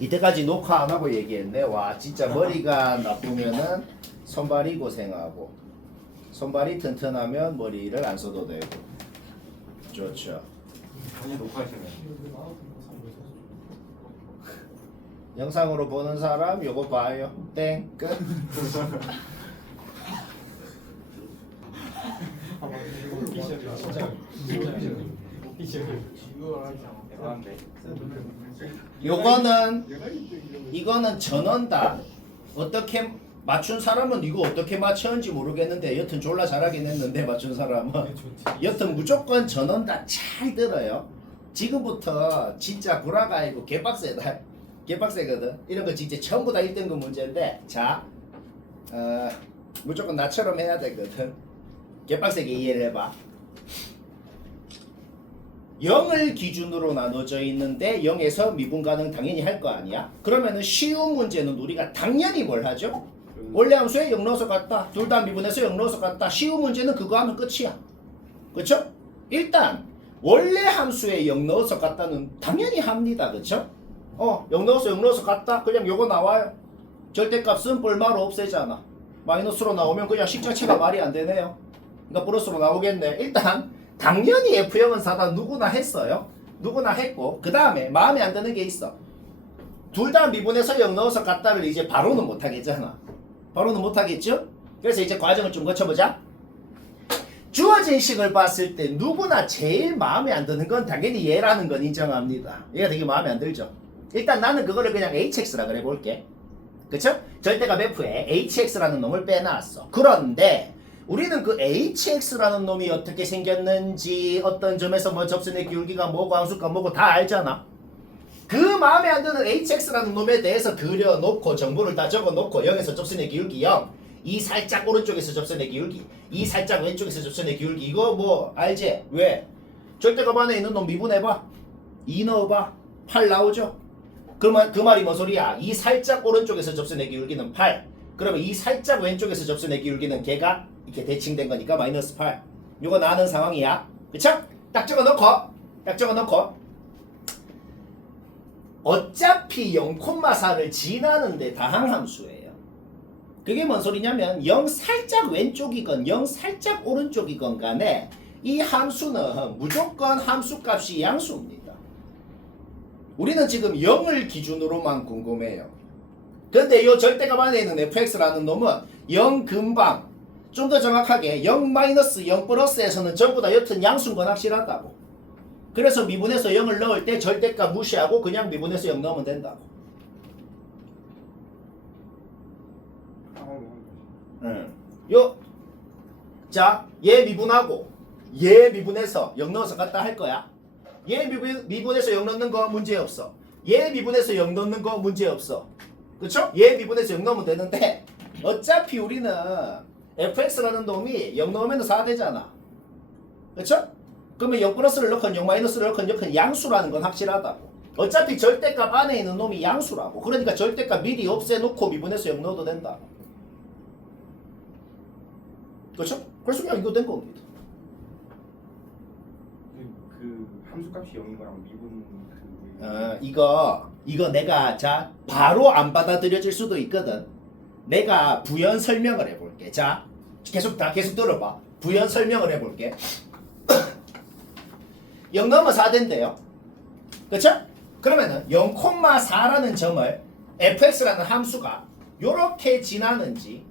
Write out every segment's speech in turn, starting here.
이때까지 녹화 안 하고 얘기했네. 와 진짜 머리가 나쁘면은 손발이 고생하고 손발이 튼튼하면 머리를 안 써도 되고 좋죠. 아니 녹화하시네. 영상으로 보는 사람 요거 봐요. 땡 끝. 이거는 전원다. 어떻게 맞춘 사람은 이거 어떻게 맞췄는지 모르겠는데 여튼 졸라 잘하긴 했는데 맞춘 사람은 여튼 무조건 전원다. 잘 들어요. 지금부터 진짜 구라가 아니고 개빡세다. 개빡세거든. 이런 거 진짜 전부 다 1등급 문제인데 자 무조건 나처럼 해야 되거든. 개빡세게 이해를 해봐. 0을 기준으로 나눠져 있는데 0에서 미분 가능 당연히 할 거 아니야? 그러면은 쉬운 문제는 우리가 당연히 뭘 하죠? 원래 함수에 0 넣어서 갔다. 둘 다 미분해서 0 넣어서 갔다. 쉬운 문제는 그거 하면 끝이야. 그쵸? 일단 원래 함수에 0 넣어서 갔다는 당연히 합니다. 그쵸? 0 넣어서 갔다. 그냥 요거 나와요. 절대값은 뻘마로 없애잖아. 마이너스로 나오면 그냥 식 자체가 말이 안 되네요. 그러니까 플러스로 나오겠네. 일단 당연히 F형은 4다 누구나 했어요. 누구나 했고 그 다음에 마음에 안 드는 게 있어. 둘 다 미분해서 0 넣어서 갔다를 이제 바로는 못하겠잖아. 바로는 못하겠죠? 그래서 이제 과정을 좀 거쳐보자. 주어진 식을 봤을 때 누구나 제일 마음에 안 드는 건 당연히 얘라는 건 인정합니다. 얘가 되게 마음에 안 들죠? 일단 나는 그거를 그냥 hx라 그래 볼게. 그쵸? 절대값 f에 hx라는 놈을 빼놨어. 그런데 우리는 그 hx라는 놈이 어떻게 생겼는지 어떤 점에서 뭐 접선의 기울기가 뭐고 함수가 뭐고 다 알잖아. 그 마음에 안 드는 hx라는 놈에 대해서 그려놓고 정보를 다 적어놓고 0에서 접선의 기울기 0, 이 살짝 오른쪽에서 접선의 기울기, 이 살짝 왼쪽에서 접선의 기울기 이거 뭐 알지? 왜? 절대값 안에 있는 놈 미분해봐. 2 넣어봐. 8 나오죠? 그 말이 뭔 소리야? 이 살짝 오른쪽에서 접선의 기울기는 8. 그러면 이 살짝 왼쪽에서 접선의 기울기는 걔가 이렇게 대칭된 거니까 마이너스 8. 요거 나는 상황이야. 그쵸? 딱 적어놓고 어차피 0,4를 지나는데 다항함수예요. 그게 뭔 소리냐면 0 살짝 왼쪽이건 0 살짝 오른쪽이건 간에 이 함수는 무조건 함수값이 양수입니다. 우리는 지금 0을 기준으로만 궁금해요. 근데 이 절대값 안에 있는 fx라는 놈은 0 근방 좀 더 정확하게 0 마이너스 0 플러스에서는 전부 다 여튼 양수인 건 확실하다고. 그래서 미분해서 0을 넣을 때 절대값 무시하고 그냥 미분해서 0 넣으면 된다고. 자, 얘 미분하고 얘 미분해서 0 넣어서 갖다 할 거야. 얘 미분해서 0 넣는 거 문제 없어. 얘 미분해서 0 넣는 거 문제 없어. 그쵸? 얘 미분해서 0 넣으면 되는데 어차피 우리는 fx라는 놈이 0 넣으면 4 되잖아. 그쵸? 그러면 0 플러스를 넣건 0 마이너스를 넣건 양수라는 건 확실하다고. 어차피 절대값 안에 있는 놈이 양수라고. 그러니까 절대값 미리 없애놓고 미분해서 0 넣어도 된다. 그쵸? 그래서 그냥 이거 된 겁니다. 그 함수값이 0인 거랑 미분 이거 내가 자 바로 안 받아들여질 수도 있거든. 내가 부연 설명을 해볼게. 자 계속 들어봐. 부연 설명을 해볼게. 0 넣으면 4 된대요. 그쵸? 그러면은 0,4라는 점을 fx라는 함수가 요렇게 지나는지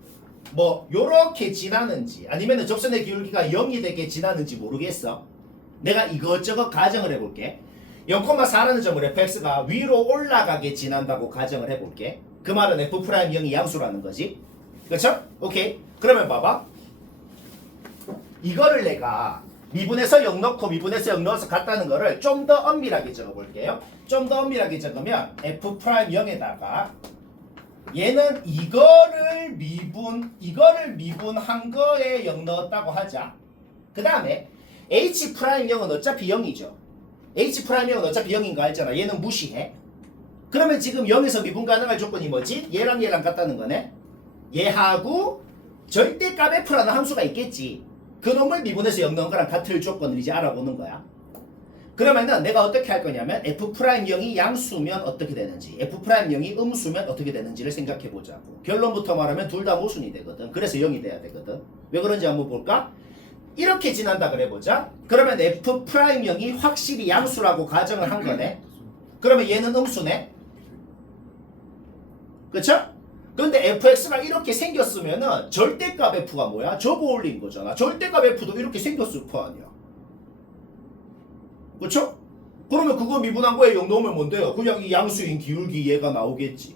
뭐 요렇게 지나는지 아니면은 접선의 기울기가 0이 되게 지나는지 모르겠어. 내가 이것저것 가정을 해볼게. 0,4라는 점을 fx가 위로 올라가게 지난다고 가정을 해볼게. 그 말은 f'0이 양수라는 거지. 그쵸? 오케이. 그러면 봐봐. 이거를 내가 미분해서 0 넣고 미분해서 0 넣어서 같다는 거를 좀 더 엄밀하게 적어볼게요. 좀 더 엄밀하게 적으면 f'0에다가 얘는 이거를 미분한 거에 0 넣었다고 하자. 그 다음에 h'0은 어차피 0이죠. h'0은 어차피 0인 거 알잖아. 얘는 무시해. 그러면 지금 0에서 미분 가능할 조건이 뭐지? 얘랑 얘랑 같다는 거네. 얘하고 절대값 f라는 함수가 있겠지. 그 놈을 미분해서 0 넣은 거랑 같을 조건을 이제 알아보는 거야. 그러면은 내가 어떻게 할 거냐면 F'0이 양수면 어떻게 되는지 F'0이 음수면 어떻게 되는지를 생각해 보자고. 결론부터 말하면 둘 다 모순이 되거든. 그래서 0이 돼야 되거든. 왜 그런지 한번 볼까? 이렇게 지난다 그래 보자. 그러면 F'0이 확실히 양수라고 가정을 한 거네. 그러면 얘는 음수네. 그쵸? 근데 fx가 이렇게 생겼으면은 절대값 f가 뭐야? 접어 올린 거잖아. 절대값 f도 이렇게 생겼을 거 아니야. 그쵸? 그러면 그거 미분한 거에 0 넣으면 뭔데요? 그냥 이 양수인 기울기 얘가 나오겠지.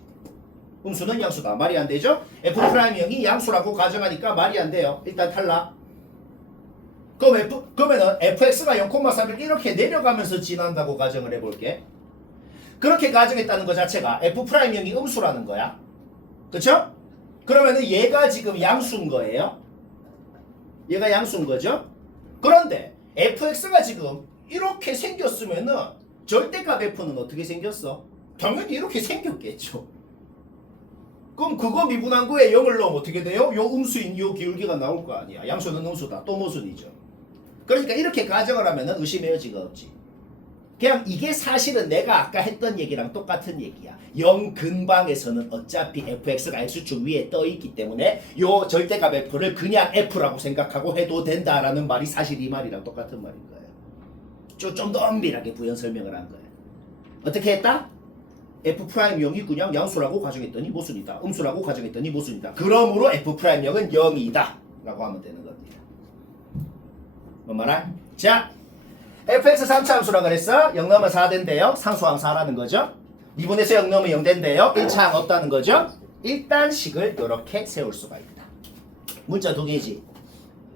음수는 양수다. 말이 안 되죠? f'0이 양수라고 가정하니까 말이 안 돼요. 일단 탈락. 그러면은 fx가 0,3을 이렇게 내려가면서 지난다고 가정을 해볼게. 그렇게 가정했다는 것 자체가 f'0이 음수라는 거야. 그쵸? 그러면은 얘가 지금 양수인 거예요. 얘가 양수인 거죠? 그런데 fx가 지금 이렇게 생겼으면은 절대값 f는 어떻게 생겼어? 당연히 이렇게 생겼겠죠. 그럼 그거 미분한 거에 0을 넣으면 어떻게 돼요? 요 음수인 요 기울기가 나올 거 아니야. 양수는 음수다. 또 모순이죠. 그러니까 이렇게 가정을 하면은 의심의 여지가 없지. 그냥 이게 사실은 내가 아까 했던 얘기랑 똑같은 얘기야. 0 근방에서는 어차피 fx가 x축 위에 떠 있기 때문에 요 절대값 f를 그냥 f라고 생각하고 해도 된다라는 말이 사실 이 말이랑 똑같은 말인 거예요. 좀 더 엄밀하게 부연 설명을 한 거예요. 어떻게 했다? f'0이 그냥 양수라고 가정했더니 모순이다. 음수라고 가정했더니 모순이다. 그러므로 f'0은 0이다 라고 하면 되는 겁니다. 뭔 말아? 자, fx 3차 함수라고 그랬어. 0 넣으면 4 된대요. 상수항 4라는 거죠. 미분에서 0 넣으면 0 된대요. 1차항 없다는 거죠. 일단 식을 이렇게 세울 수가 있다. 문자 2개지.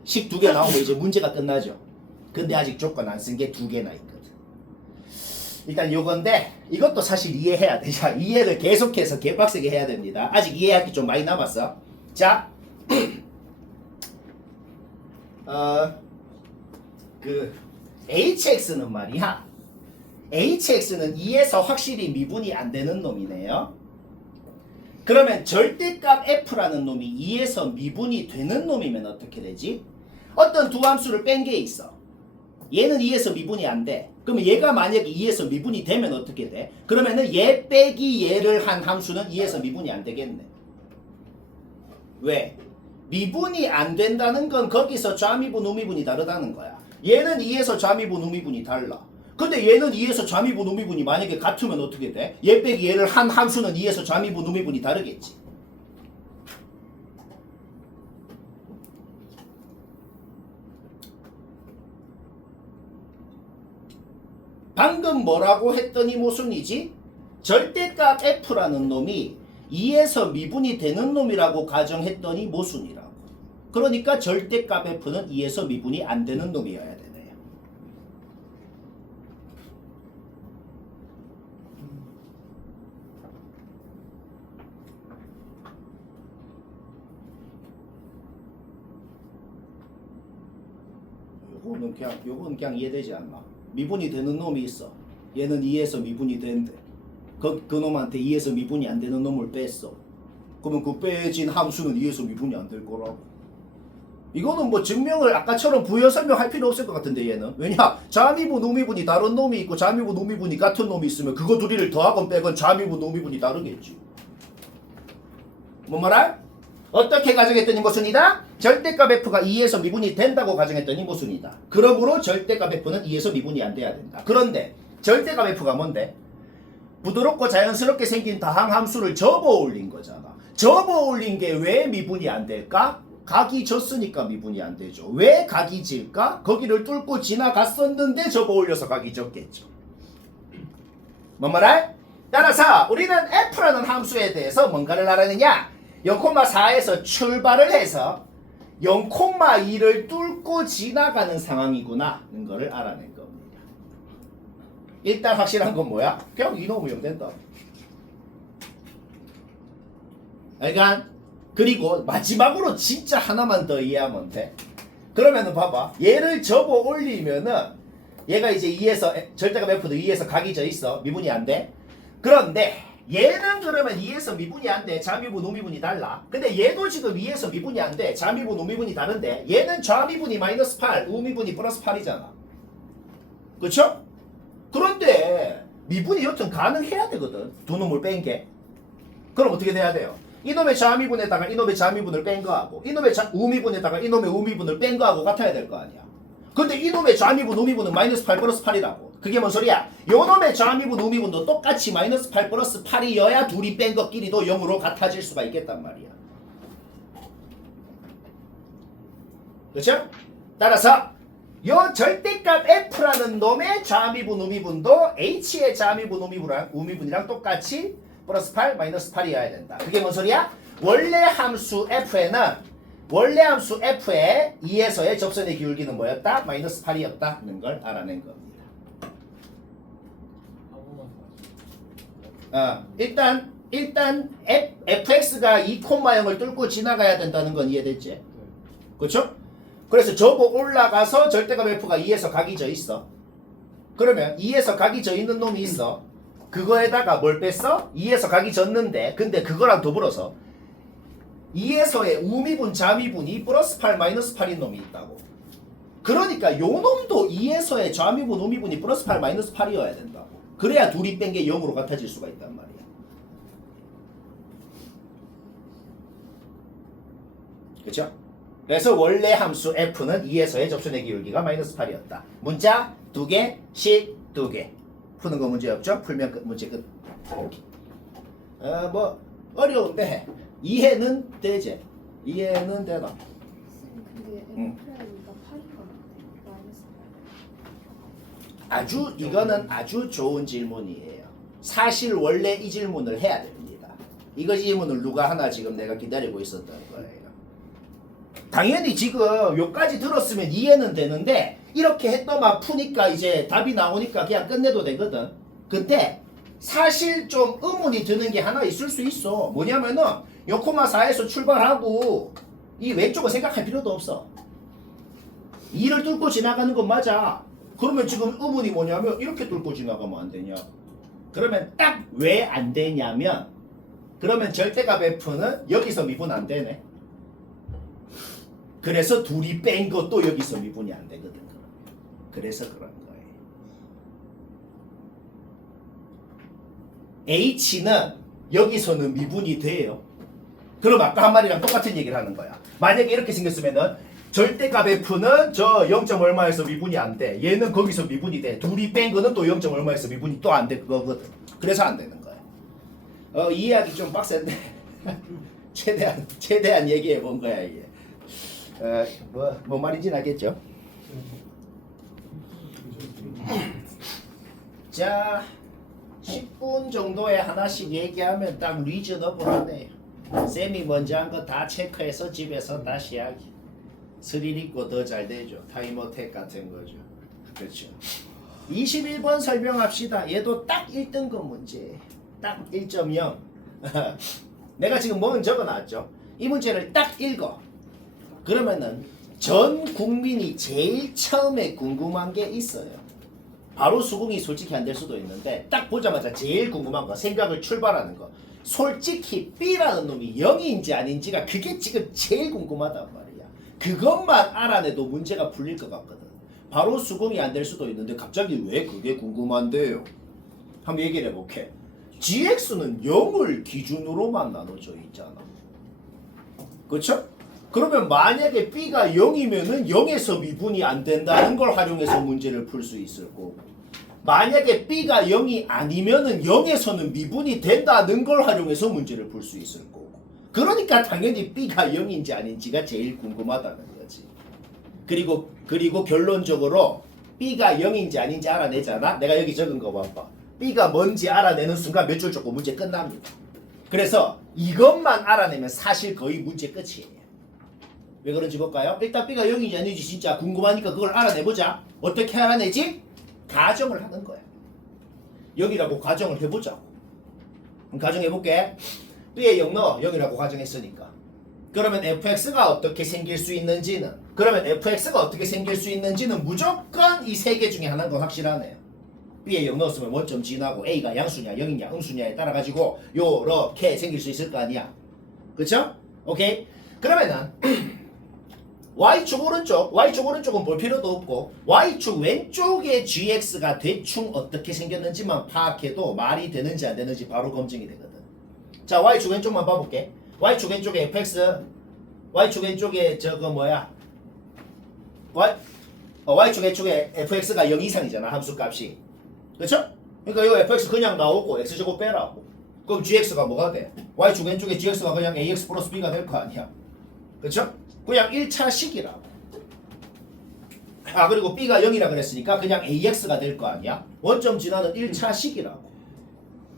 식 2개 나오면 이제 문제가 끝나죠. 근데 아직 조건 안 쓴 게 2개나 있거든. 일단 요건데 이것도 사실 이해해야 돼. 자, 이해를 계속해서 개빡세게 해야 됩니다. 아직 이해할 게 좀 많이 남았어. 자, hx는 말이야. hx는 2에서 확실히 미분이 안 되는 놈이네요. 그러면 절대값 f라는 놈이 2에서 미분이 되는 놈이면 어떻게 되지? 어떤 두 함수를 뺀 게 있어. 얘는 2에서 미분이 안 돼. 그러면 얘가 만약에 2에서 미분이 되면 어떻게 돼? 그러면은 얘 빼기 얘를 한 함수는 2에서 미분이 안 되겠네. 왜? 미분이 안 된다는 건 거기서 좌미분, 우미분이 다르다는 거야. 얘는 2에서 좌미분, 우미분이 달라. 근데 얘는 2에서 좌미분, 우미분이 만약에 같으면 어떻게 돼? 얘 빼기 얘를 한 함수는 2에서 좌미분, 우미분이 다르겠지. 방금 뭐라고 했더니 모순이지? 절대값 f라는 놈이 2에서 미분이 되는 놈이라고 가정했더니 모순이라고. 그러니까 절대값 f는 2에서 미분이 안 되는 놈이어야 되네요. 요거는 그냥 이해되지 않나? 미분이 되는 놈이 있어. 얘는 2에서 미분이 된대. 그 놈한테 2에서 미분이 안 되는 놈을 뺐어. 그러면 그 빼진 함수는 2에서 미분이 안 될 거라고. 이거는 뭐 증명을 아까처럼 부연 설명할 필요 없을 것 같은데 얘는. 왜냐? 좌미분, 우미분이 다른 놈이 있고 좌미분, 우미분이 같은 놈이 있으면 그거 둘이를 더하건 빼건 좌미분, 우미분이 다르겠지. 뭔 말할? 어떻게 가정했더니 모순이다? 절대값 f가 2에서 미분이 된다고 가정했더니 모순이다. 그러므로 절대값 f는 2에서 미분이 안 돼야 된다. 그런데 절대값 f가 뭔데? 부드럽고 자연스럽게 생긴 다항 함수를 접어 올린 거잖아. 접어 올린 게 왜 미분이 안 될까? 각이 졌으니까 미분이 안 되죠. 왜 각이 질까? 거기를 뚫고 지나갔었는데 접어 올려서 각이 졌겠죠. 뭔 말할? 따라서 우리는 f라는 함수에 대해서 뭔가를 알아내냐? 0,4에서 출발을 해서 0,2를 뚫고 지나가는 상황이구나는 거를 알아낸 겁니다. 일단 확실한 건 뭐야? 그냥 이놈이 0 된다. 그러니까 그리고 마지막으로 진짜 하나만 더 이해하면 돼. 그러면은 봐봐. 얘를 접어 올리면은 얘가 이제 2에서 절대값 f도 2에서 각이 져 있어. 미분이 안 돼. 그런데 얘는 그러면 2에서 미분이 안 돼. 좌미분, 우미분이 달라. 근데 얘도 지금 2에서 미분이 안 돼. 좌미분, 우미분이 다른데 얘는 좌미분이 마이너스 8, 우미분이 플러스 8이잖아. 그쵸? 그런데 미분이 여튼 가능해야 되거든. 두 놈을 뺀 게. 그럼 어떻게 돼야 돼요? 이놈의 자미분에다가 이놈의 자미분을 뺀 거하고 이놈의 우미분에다가 이놈의 우미분을 뺀 거하고 같아야 될 거 아니야. 근데 이놈의 좌미분 우미분은 마이너스 8 플러스 8이라고. 그게 뭔 소리야? 요놈의 좌미분 우미분도 똑같이 마이너스 8 플러스 8이어야 둘이 뺀 것끼리도 0으로 같아질 수가 있겠단 말이야. 그렇죠? 따라서 요 절대값 f라는 놈의 좌미분 우미분도 h의 좌미분 우미분이랑 똑같이 플러스 8 마이너스 8이어야 된다. 그게 뭔 소리야? 원래 함수 f에는 원래 함수 f의 2에서의 접선의 기울기는 뭐였다? 마이너스 8이었다는 걸 알아낸 겁니다. 일단 fx가 2,0을 뚫고 지나가야 된다는 건 이해됐지? 그렇죠? 그래서 저거 올라가서 절대값 f가 2에서 각이 져 있어. 그러면 2에서 각이 져 있는 놈이 있어. 그거에다가 뭘 뺐어? 2에서 각이 졌는데 근데 그거랑 더불어서 2에서의 우미분 좌미분이 플러스 8 마이너스 8인 놈이 있다고. 그러니까 요 놈도 2에서의 좌미분 우미분이 플러스 8 마이너스 8이어야 된다고. 그래야 둘이 뺀 게 0으로 같아질 수가 있단 말이야. 그렇죠? 그래서 원래 함수 f는 2에서의 접선의 기울기가 마이너스 8이었다. 문자 2개씩 2개. 푸는 거 문제 없죠? 풀면 끝, 문제 끝. 뭐 어려운데 이해는 되지. 이해는 되나? 근데 F라니까 8인가 마이너스 이거는 아주 좋은 질문이에요. 사실 원래 이 질문을 해야 됩니다. 이거 질문을 누가 하나 지금 내가 기다리고 있었던 거예요. 당연히 지금 요까지 들었으면 이해는 되는데 이렇게 했더만 푸니까 이제 답이 나오니까 그냥 끝내도 되거든. 근데 사실 좀 의문이 드는 게 하나 있을 수 있어. 뭐냐면은 요 코마 4에서 출발하고 이 왼쪽을 생각할 필요도 없어. 2를 뚫고 지나가는 건 맞아. 그러면 지금 의문이 뭐냐면 이렇게 뚫고 지나가면 안 되냐. 그러면 딱 왜 안 되냐면 그러면 절대값 f는 여기서 미분 안 되네. 그래서 둘이 뺀 것도 여기서 미분이 안 되거든. 그래서 그런 거예요. h는 여기서는 미분이 돼요. 그럼 아까 한 말이랑 똑같은 얘기를 하는 거야. 만약에 이렇게 생겼으면은 절대값 f는 저 0. 얼마에서 미분이 안 돼. 얘는 거기서 미분이 돼. 둘이 뺀 거는 또 0. 얼마에서 미분이 또 안 돼. 그거거든. 그래서 안 되는 거야. 이해하기 좀 빡센데 최대한 얘기해 본 거야 이게. 뭔 말인지 알겠죠? 자, 10분 정도에 하나씩 얘기하면 딱 리즈너블하네요. 쌤이 먼저 한 거 다 체크해서 집에서 다시 하기. 스릴 있고 더 잘 되죠. 타임어택 같은 거죠. 그렇죠. 21번 설명합시다. 얘도 딱 1등급 문제. 딱 1.0. 내가 지금 뭐는 적어놨죠. 이 문제를 딱 읽어. 그러면은 전 국민이 제일 처음에 궁금한 게 있어요. 바로 수긍이 솔직히 안 될 수도 있는데 딱 보자마자 제일 궁금한 거, 생각을 출발하는 거. 솔직히 B라는 놈이 0인지 아닌지가 그게 지금 제일 궁금하단 말이야. 그것만 알아내도 문제가 풀릴 것 같거든. 바로 수긍이 안 될 수도 있는데 갑자기 왜 그게 궁금한데요? 한번 얘기를 해볼게. GX는 0을 기준으로만 나눠져 있잖아. 그렇죠? 그러면 만약에 B가 0이면은 0에서 미분이 안 된다는 걸 활용해서 문제를 풀 수 있을 거고, 만약에 B가 0이 아니면은 0에서는 미분이 된다는 걸 활용해서 문제를 풀 수 있을 거고. 그러니까 당연히 B가 0인지 아닌지가 제일 궁금하다는 거지. 그리고 결론적으로 B가 0인지 아닌지 알아내잖아. 내가 여기 적은 거 봐봐. B가 뭔지 알아내는 순간 몇 줄 적고 문제 끝납니다. 그래서 이것만 알아내면 사실 거의 문제 끝이에요. 왜 그런지 볼까요? 일단 B가 0인지 아닌지 진짜 궁금하니까 그걸 알아내보자. 어떻게 알아내지? 가정을 하는 거야. 0이라고 가정을 해보자고. 그럼 가정해볼게. B에 0 넣어. 0이라고 가정했으니까. 그러면 fx가 어떻게 생길 수 있는지는 무조건 이 세 개 중에 하나인 건 확실하네요. B에 0 넣었으면 원점 지나고 A가 양수냐 0이냐 음수냐에 따라가지고 요렇게 생길 수 있을 거 아니야. 그쵸? 오케이? 그러면은 y축 오른쪽, y축 오른쪽은 볼 필요도 없고 y축 왼쪽의 gx가 대충 어떻게 생겼는지만 파악해도 말이 되는지 안 되는지 바로 검증이 되거든. 자, y축 왼쪽만 봐볼게. y축 왼쪽에 fx, y축 왼쪽에 저거 뭐야? y축 왼쪽에 fx가 0 이상이잖아, 함수값이. 그쵸? 그러니까 이거 fx 그냥 나오고 x제곱 빼라고. 그럼 gx가 뭐가 돼? y축 왼쪽에 gx가 그냥 ax 플러스 b가 될 거 아니야. 그쵸? 그냥 1차식이라고. 아, 그리고 b가 0이라 그랬으니까 그냥 ax가 될 거 아니야. 원점 진화는 1차식이라고.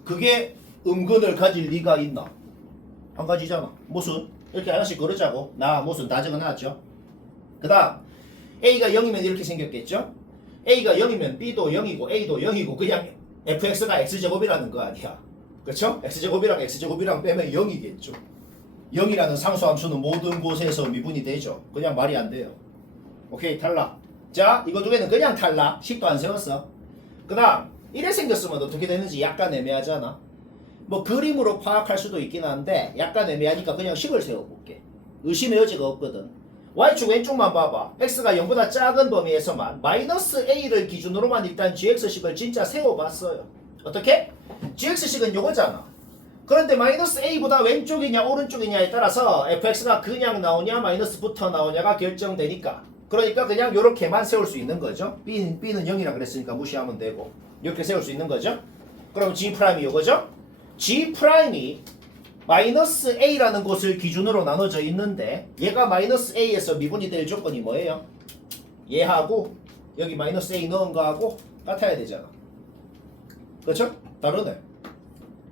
그게 음근을 가질 리가 있나? 한 가지잖아. 무슨? 이렇게 하나씩 그러자고. 나 무슨 다 적어놨죠. 그 다음 a가 0이면 이렇게 생겼겠죠. a가 0이면 b도 0이고 a도 0이고 그냥 fx가 x제곱이라는 거 아니야. 그쵸? x제곱이랑 빼면 0이겠죠. 0이라는 상수함수는 모든 곳에서 미분이 되죠. 그냥 말이 안 돼요. 오케이, 탈락. 자, 이거 두 개는 그냥 탈락. 식도 안 세웠어. 그 다음 이래 생겼으면 어떻게 되는지 약간 애매하잖아. 뭐 그림으로 파악할 수도 있긴 한데 약간 애매하니까 그냥 식을 세워볼게. 의심의 여지가 없거든. y축 왼쪽만 봐봐. x가 0보다 작은 범위에서만 마이너스 a를 기준으로만 일단 gx식을 진짜 세워봤어요. 어떻게? gx식은 요거잖아. 그런데 마이너스 a보다 왼쪽이냐 오른쪽이냐에 따라서 fx가 그냥 나오냐 마이너스 붙어 나오냐가 결정되니까, 그러니까 그냥 요렇게만 세울 수 있는 거죠. b는 0이라 그랬으니까 무시하면 되고 이렇게 세울 수 있는 거죠. 그럼 g'이 요거죠. g'이 마이너스 a라는 곳을 기준으로 나눠져 있는데 얘가 마이너스 a에서 미분이 될 조건이 뭐예요? 얘하고 여기 마이너스 a 넣은 거하고 같아야 되잖아. 그렇죠? 다르네.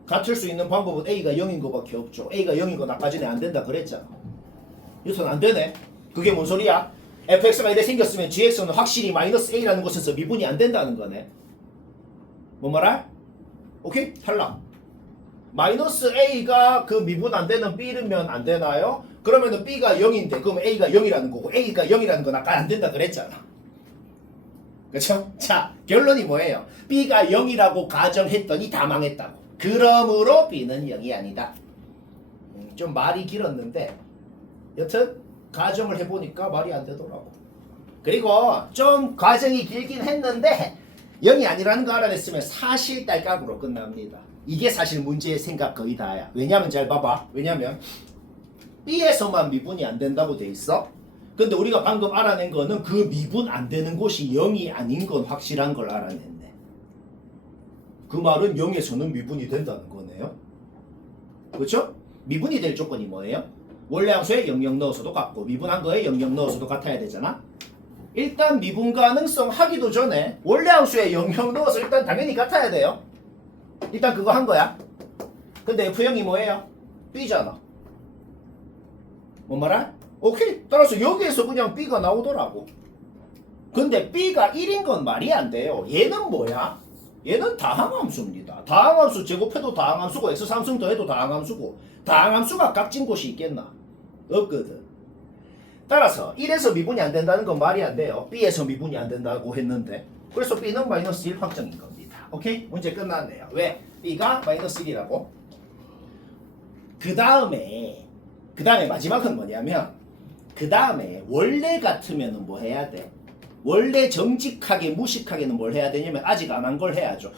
같을 수 있는 방법은 a가 0인 거밖에 없죠. a가 0인 건 아까 전에 안 된다 그랬잖아. 여기서는 안 되네. 그게 뭔 소리야? fx가 이래 생겼으면 gx는 확실히 마이너스 a라는 곳에서 미분이 안 된다는 거네. 뭔 말할? 오케이? 탈락. 마이너스 a가 그 미분 안 되는 b면 안 되나요? 그러면은 b가 0인데 그럼 a가 0이라는 거고 a가 0이라는 건 아까 안 된다 그랬잖아. 그렇죠? 자, 결론이 뭐예요? b가 0이라고 가정했더니 다 망했다고. 그러므로 b는 0이 아니다. 좀 말이 길었는데 여튼 가정을 해보니까 말이 안 되더라고. 그리고 좀 과정이 길긴 했는데 0이 아니라는 거 알아냈으면 사실 딸깍으로 끝납니다. 이게 사실 문제의 생각 거의 다야. 왜냐면 잘 봐봐. 왜냐면 b에서만 미분이 안 된다고 돼 있어. 근데 우리가 방금 알아낸 거는 그 미분 안 되는 곳이 0이 아닌 건 확실한 걸 알아냈네. 그 말은 0에서는 미분이 된다는 거네요. 그렇죠? 미분이 될 조건이 뭐예요? 원래 함수에 00 넣어서도 같고 미분한 거에 00 넣어서도 같아야 되잖아. 일단 미분 가능성 하기도 전에 원래 함수에 00 넣어서 일단 당연히 같아야 돼요. 일단 그거 한 거야. 근데 F0이 뭐예요? B잖아. 뭔 말아? 오케이. 따라서 여기에서 그냥 B가 나오더라고. 근데 B가 1인 건 말이 안 돼요. 얘는 뭐야? 얘는 다항함수입니다. 다항함수 제곱해도 다항함수고 x3승 더해도 다항함수고 다항함수가 값진 곳이 있겠나? 없거든. 따라서 1에서 미분이 안 된다는 건 말이 안 돼요. B에서 미분이 안 된다고 했는데 그래서 B는 마이너스 1 확정인 겁니다. 오케이? 문제 끝났네요. 왜? B가 마이너스 1이라고? 그 다음에 마지막은 뭐냐면 그 다음에 원래 같으면 뭐 해야 돼? 원래 정직하게 무식하게는 뭘 해야 되냐면 아직 안 한 걸 해야죠.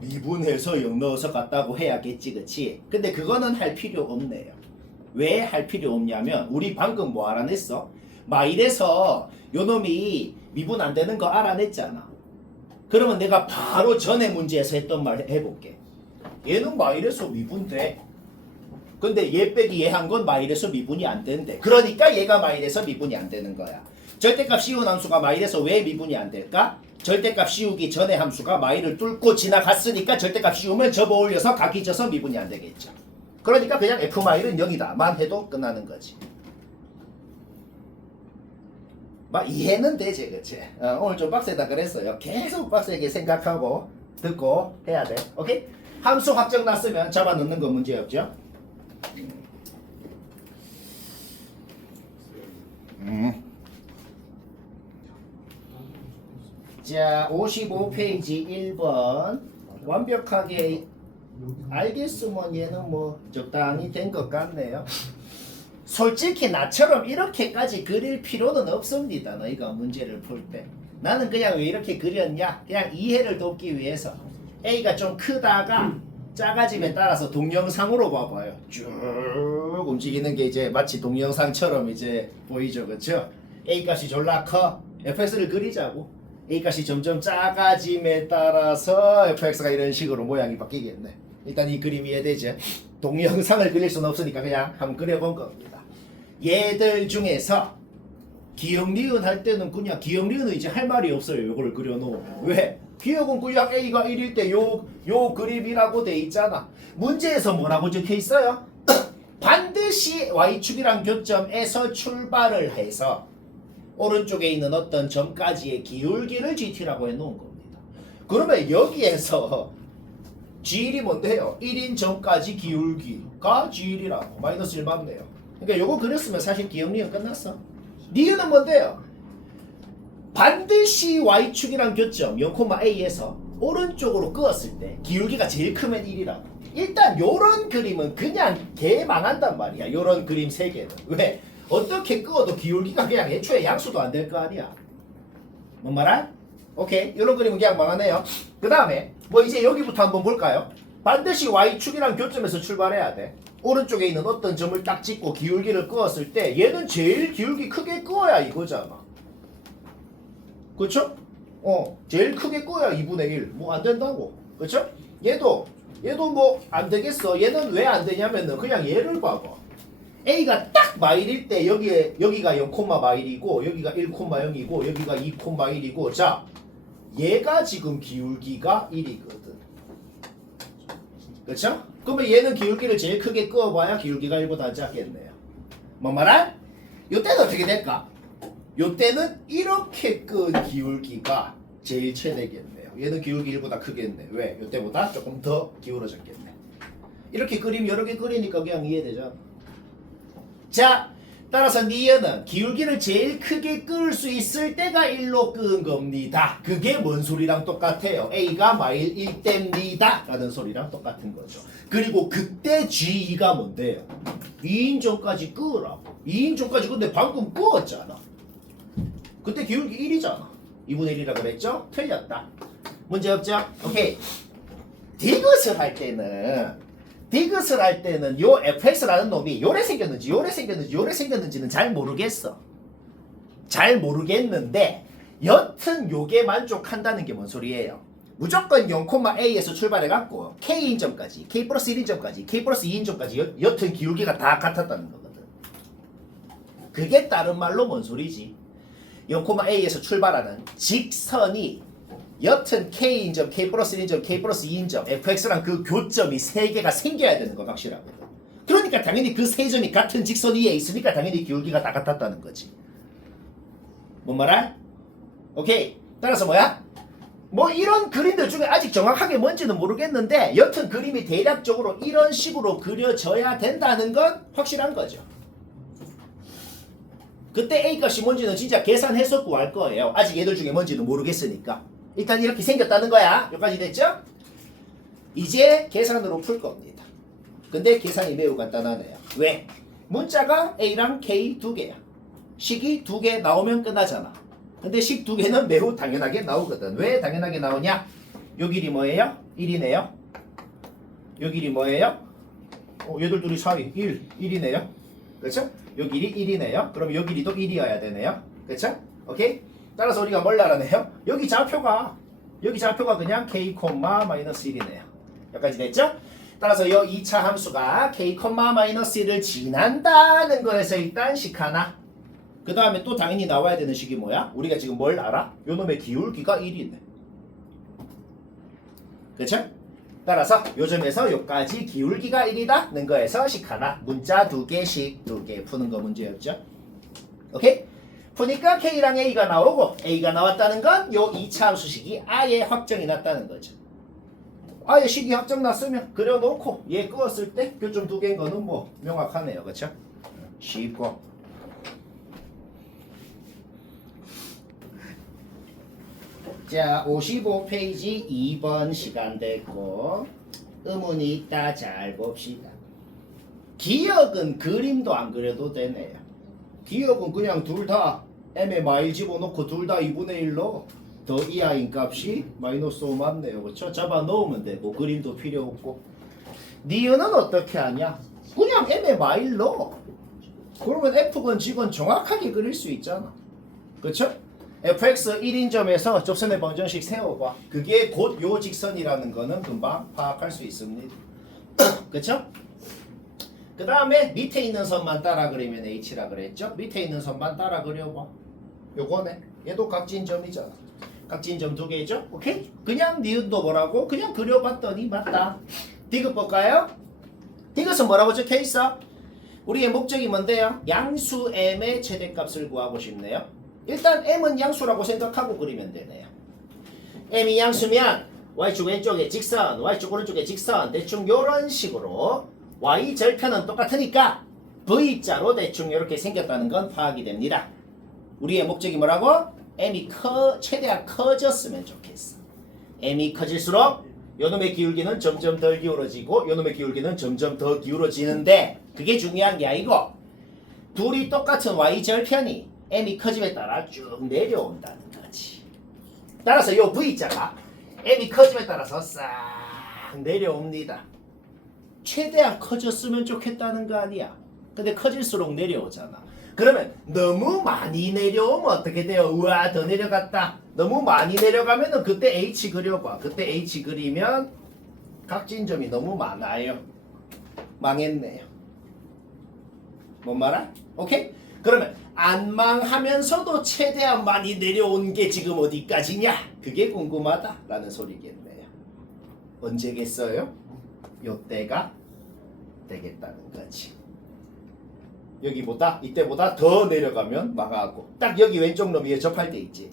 미분해서 0 넣어서 같다고 해야겠지, 그치? 근데 그거는 할 필요 없네요. 왜 할 필요 없냐면 우리 방금 뭐 알아냈어? 마일에서 요놈이 미분 안 되는 거 알아냈잖아. 그러면 내가 바로 전에 문제에서 했던 말 해볼게. 얘는 마일에서 미분돼. 근데 얘 빼기 얘 한 건 마일에서 미분이 안 된대. 그러니까 얘가 마일에서 미분이 안 되는 거야. 절대값 씌운 함수가 마일에서 왜 미분이 안 될까? 절대값 씌우기 전에 함수가 마일을 뚫고 지나갔으니까 절대값 씌우면 접어 올려서 각이 져서 미분이 안 되겠죠. 그러니까 그냥 f 마일은 0이다 만 해도 끝나는 거지. 막 이해는 되지, 그치? 오늘 좀 빡세다 그랬어요. 계속 빡세게 생각하고 듣고 해야 돼. 오케이? 함수 확정 났으면 잡아 넣는 건 문제 없죠? 자, 55페이지 1번. 완벽하게 알겠으면 얘는 뭐 적당히 된 것 같네요. 솔직히 나처럼 이렇게까지 그릴 필요는 없습니다. 너희가 문제를 풀 때. 나는 그냥 왜 이렇게 그렸냐? 그냥 이해를 돕기 위해서. A가 좀 크다가 작아짐에 따라서 동영상으로 봐봐요. 쭉 움직이는 게 이제 마치 동영상처럼 이제 보이죠, 그렇죠? A 값이 졸라 커. fx를 그리자고. A 값이 점점 작아짐에 따라서 fx가 이런 식으로 모양이 바뀌겠네. 일단 이 그림 이해되죠? 동영상을 그릴 수는 없으니까 그냥 한번 그려본 겁니다. 얘들 중에서 기억 니은 할 때는 그냥 기억 니은은 이제 할 말이 없어요. 요거를 그려놓으면. 왜? 기억은 그냥 A가 1일 때 요 그림이라고 돼 있잖아. 문제에서 뭐라고 적혀 있어요? 반드시 Y축이랑 교점에서 출발을 해서 오른쪽에 있는 어떤 점까지의 기울기를 GT라고 해놓은 겁니다. 그러면 여기에서 G1이 뭔데요? 1인 점까지 기울기가 G1이라고 마이너스 1 맞네요. 그러니까 요거 그렸으면 사실 기억 니은 끝났어. 니은은 뭔데요? 반드시 Y축이랑 교점 0,A에서 오른쪽으로 끄었을 때 기울기가 제일 크면 1이라고. 일단 요런 그림은 그냥 개망한단 말이야. 요런 그림 3개는. 왜? 어떻게 끄어도 기울기가 그냥 애초에 양수도 안 될 거 아니야. 뭔 말아? 오케이. 요런 그림은 그냥 망하네요. 그 다음에 뭐 이제 여기부터 한번 볼까요? 반드시 Y축이랑 교점에서 출발해야 돼. 오른쪽에 있는 어떤 점을 딱 찍고 기울기를 끄었을 때 얘는 제일 기울기 크게 끄어야 이거잖아. 그쵸? 제일 크게 끄어야 2분의 1. 뭐 안 된다고. 그쵸? 얘도 뭐 안 되겠어. 얘는 왜 안 되냐면은 그냥 얘를 봐봐. A가 딱 마일일 때 여기가 0, 마일이고 여기가 1,0이고 여기가 2,1이고 자 얘가 지금 기울기가 1이거든. 그쵸? 그러면 얘는 기울기를 제일 크게 끄어봐야 기울기가 1보다 작겠네요. 뭔 말아? 요때는 어떻게 될까? 요때는 이렇게 끈 기울기가 제일 최대겠네요. 얘는 기울기 1보다 크겠네. 왜? 요때보다 조금 더 기울어졌겠네. 이렇게 그림 여러 개 그리니까 그냥 이해되잖아. 자, 따라서 니은은 기울기를 제일 크게 끌 수 있을 때가 1로 끈 겁니다. 그게 뭔 소리랑 똑같아요? A가 마일 1대입니다 라는 소리랑 똑같은 거죠. 그리고 그때 G2가 뭔데요? 2인점까지 끄라고. 2인점까지 근데 방금 끄었잖아. 그때 기울기 1이잖아. 2분의 1이라 그랬죠? 틀렸다. 문제 없죠? 오케이. 디귿을 할 때는 요 fx라는 놈이 요래 생겼는지는 잘 모르겠어. 잘 모르겠는데 여튼 요게 만족한다는 게 뭔 소리예요? 무조건 0,a에서 출발해갖고 k인점까지 k 플러스 1인점까지 k 플러스 2인점까지 여튼 기울기가 다 같았다는 거거든. 그게 다른 말로 뭔 소리지? 0,a에서 출발하는 직선이 여튼 k인점, k 플러스 1인점, k 플러스 2인점, fx랑 그 교점이 3개가 생겨야 되는 거 확실하거든. 그러니까 당연히 그 3점이 같은 직선 위에 있으니까 당연히 기울기가 다 같았다는 거지. 뭔 말아? 오케이. 따라서 뭐야? 뭐 이런 그림들 중에 아직 정확하게 뭔지는 모르겠는데 여튼 그림이 대략적으로 이런 식으로 그려져야 된다는 건 확실한 거죠. 그때 A 값이 뭔지는 진짜 계산해서 구할 거예요. 아직 얘들 중에 뭔지는 모르겠으니까. 일단 이렇게 생겼다는 거야. 여기까지 됐죠? 이제 계산으로 풀 겁니다. 근데 계산이 매우 간단하네요. 왜? 문자가 A랑 K 2개야. 식이 2개 나오면 끝나잖아. 근데 식 2개는 매우 당연하게 나오거든. 왜 당연하게 나오냐? 요 길이 뭐예요? 1이네요. 요 길이 뭐예요? 얘들 둘이 사이 1이네요. 그렇죠? 요 길이 1이네요. 그럼 요 길이도 1이어야 되네요. 그렇죠? 오케이? 따라서 우리가 뭘 알아내요? 여기 좌표가 그냥 k, 마이너스 1이네요. 여기까지 됐죠? 따라서 이 2차 함수가 k, 마이너스 1을 지난다는 거에서 일단 식 하나. 그 다음에 또 당연히 나와야 되는 식이 뭐야? 우리가 지금 뭘 알아? 요 놈의 기울기가 1이네. 그쵸? 따라서 요점에서 요까지 기울기가 1이다는 거에서 식 하나. 문자 2개씩 2개 푸는 거 문제였죠? 오케이? 푸니까 K랑 A가 나오고 A가 나왔다는 건 요 2차 함수식이 아예 확정이 났다는 거죠. 아예 식이 확정 났으면 그려놓고 얘 끄었을 때 교점 2개인 거는 뭐 명확하네요. 그쵸? 쉽고. 자, 55페이지 2번 시간 됐고 의문이 있다. 잘 봅시다. 기억은 그림도 안 그려도 되네요. 기억은 그냥 둘 다 m에 마일 집어넣고 둘 다 2분의 1로 더 이하인 값이 마이너스 5 맞네요. 그렇죠? 잡아 넣으면 되고 그림도 필요 없고. 니은은 어떻게 하냐? 그냥 m에 마일 넣어. 그러면 f건 g건 정확하게 그릴 수 있잖아. 그렇죠? fx 1인점에서 접선의 방정식 세워봐. 그게 곧 요 직선이라는 거는 금방 파악할 수 있습니다. 그렇죠? 그 다음에 밑에 있는 선만 따라 그리면 h라 그랬죠? 밑에 있는 선만 따라 그려봐. 요거네. 얘도 각진점이잖아. 각진점 두 개죠? 오케이? 그냥 니은도 뭐라고? 그냥 그려봤더니 맞다. 디귿 볼까요? 디귿은 뭐라고 적혀있어? 우리의 목적이 뭔데요? 양수 m의 최대값을 구하고 싶네요. 일단 m은 양수라고 생각하고 그리면 되네요. m이 양수면 y축 왼쪽에 직선, y축 오른쪽에 직선 대충 요런 식으로 y 절편은 똑같으니까 V자로 대충 이렇게 생겼다는 건 파악이 됩니다. 우리의 목적이 뭐라고? m이 최대한 커졌으면 좋겠어. m이 커질수록 요놈의 기울기는 점점 덜 기울어지고 요놈의 기울기는 점점 더 기울어지는데 그게 중요한 게 아니고 둘이 똑같은 y절편이 m이 커짐에 따라 쭉 내려온다는 거지. 따라서 요 V자가 m이 커짐에 따라서 싹 내려옵니다. 최대한 커졌으면 좋겠다는 거 아니야. 근데 커질수록 내려오잖아. 그러면 너무 많이 내려오면 어떻게 돼요? 우와 더 내려갔다. 너무 많이 내려가면은 그때 H 그려봐. 그때 H 그리면 각진점이 너무 많아요. 망했네요. 뭔 말아? 오케이? 그러면 안 망하면서도 최대한 많이 내려온 게 지금 어디까지냐? 그게 궁금하다라는 소리겠네요. 언제겠어요? 요때가 되겠다는 거지. 여기보다 이때보다 더 내려가면 망하고 딱 여기 왼쪽 놈 위에 접할 때 있지.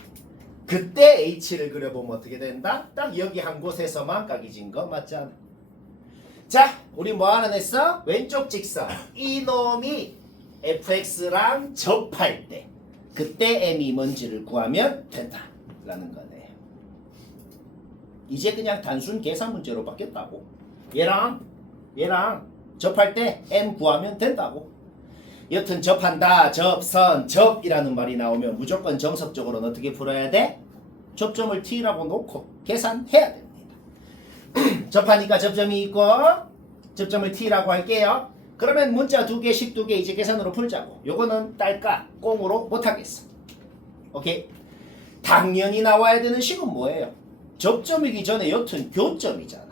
그때 H를 그려보면 어떻게 된다? 딱 여기 한 곳에서만 각이진 거 맞잖아. 자, 우리 뭐 하나 냈어? 왼쪽 직선 이놈이 fx랑 접할 때 그때 m이 뭔지를 구하면 된다 라는 거네요. 이제 그냥 단순 계산 문제로 바뀌었다고. 얘랑 접할 때 m 구하면 된다고. 여튼 접한다, 접선, 접이라는 말이 나오면 무조건 정석적으로는 어떻게 풀어야 돼? 접점을 t라고 놓고 계산해야 됩니다. 접하니까 접점이 있고 접점을 t라고 할게요. 그러면 문자 2개, 식 2개 이제 계산으로 풀자고. 요거는 딸까 꽁으로 못하겠어. 오케이? 당연히 나와야 되는 식은 뭐예요? 접점이기 전에 여튼 교점이잖아.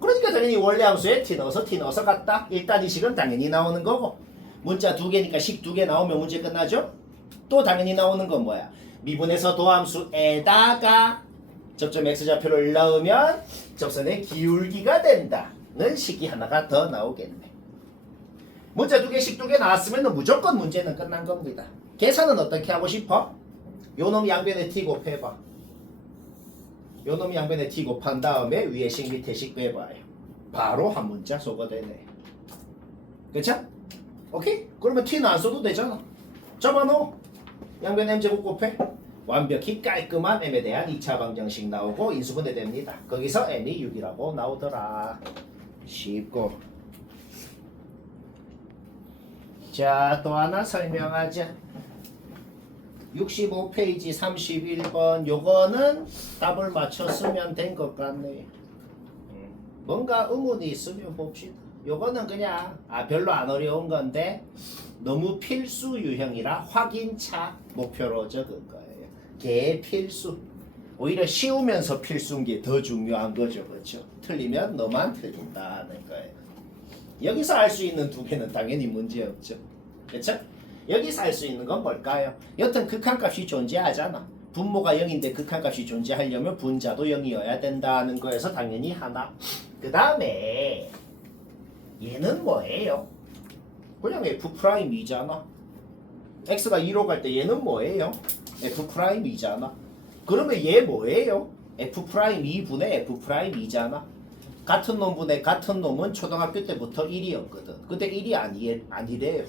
그러니까 당연히 원래 함수에 t 넣어서 갔다. 일단 이 식은 당연히 나오는 거고. 문자 2개니까 식 2개 나오면 문제 끝나죠? 또 당연히 나오는 건 뭐야? 미분에서 도함수에다가 접점 x좌표를 넣으면 접선의 기울기가 된다는 식이 하나가 더 나오겠네. 문자 2개, 식 2개 나왔으면 무조건 문제는 끝난 겁니다. 계산은 어떻게 하고 싶어? 요놈 양변에 t 곱해봐. 요놈 양변에 t 곱한 다음에 위에 식 밑에 식 빼봐요. 바로 한 문자 쏘가 되네. 그쵸? 오케이? 그러면 t는 안 써도 되잖아. 접어넣어. 양변 m제곱 곱해. 완벽히 깔끔한 m에 대한 2차 방정식 나오고 인수분해 됩니다. 거기서 m이 6이라고 나오더라. 쉽고. 자, 또 하나 설명하자. 65페이지 31번 요거는 답을 맞췄으면 된 것 같네요. 뭔가 의문이 있으면 봅시다. 요거는 그냥 별로 안 어려운 건데 너무 필수 유형이라 확인차 목표로 적은 거예요. 개필수. 오히려 쉬우면서 필수인 게 더 중요한 거죠. 그렇죠? 틀리면 너만 틀린다는 거예요. 여기서 알 수 있는 2개는 당연히 문제 없죠. 그렇죠? 여기서 알 수 있는 건 뭘까요? 여튼 극한값이 존재하잖아. 분모가 0인데 극한값이 존재하려면 분자도 0이어야 된다는 거에서 당연히 하나. 그 다음에 얘는 뭐예요? 그냥 F'이잖아. X가 2로 갈 때 얘는 뭐예요? F'이잖아. 그러면 얘 뭐예요? F'2분의 F'이잖아. 같은 놈분의 같은 놈은 초등학교 때부터 1이었거든. 근데 1이 아니래요.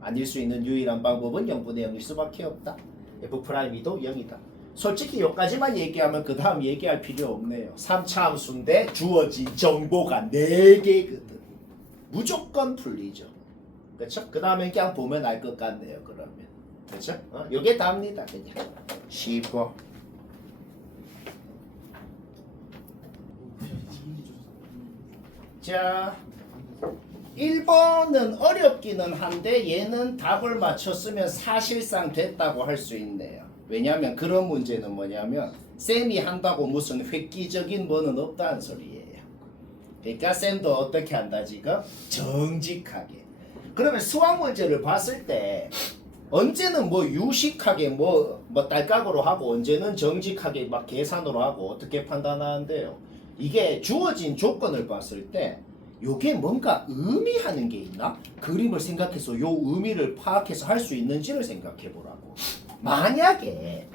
아닐 수 있는 유일한 방법은 0분의 0일 수밖에 없다. F'이도 0이다. 솔직히 여기까지만 얘기하면 그 다음 얘기할 필요 없네요. 3차 함수인데 주어진 정보가 4개거든. 무조건 풀리죠. 그렇죠? 그 다음에 그냥 보면 알 것 같네요. 그러면 그렇죠? 요게 답니다. 그냥 쉽고. 자 1번은 어렵기는 한데 얘는 답을 맞췄으면 사실상 됐다고 할 수 있네요. 왜냐하면 그런 문제는 뭐냐면 쌤이 한다고 무슨 획기적인 뭐는 없다는 소리예요. 그러니까 쌤도 어떻게 한다 지금? 정직하게. 그러면 수학 문제를 봤을 때 언제는 뭐 유식하게 뭐 딸깍으로 하고 언제는 정직하게 막 계산으로 하고 어떻게 판단하는데요. 이게 주어진 조건을 봤을 때 요게 뭔가 의미하는 게 있나? 그림을 생각해서 요 의미를 파악해서 할 수 있는지를 생각해 보라고. 만약에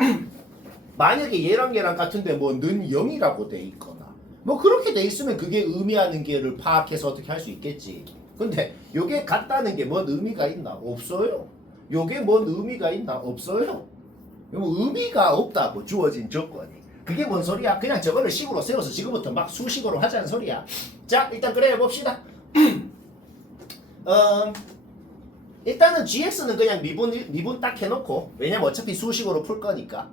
얘랑 같은데 뭐 는 0이라고 돼 있거나 뭐 그렇게 돼 있으면 그게 의미하는 게를 파악해서 어떻게 할 수 있겠지. 근데 요게 같다는 게 뭔 의미가 있나? 없어요. 요게 뭔 의미가 있나? 없어요. 요 의미가 없다고 주어진 조건이. 그게 뭔 소리야? 그냥 저거를 식으로 세워서 지금부터 막 수식으로 하자는 소리야. 자, 일단 그래 봅시다. 일단은 gx는 그냥 미분 딱 해놓고, 왜냐면 어차피 수식으로 풀 거니까.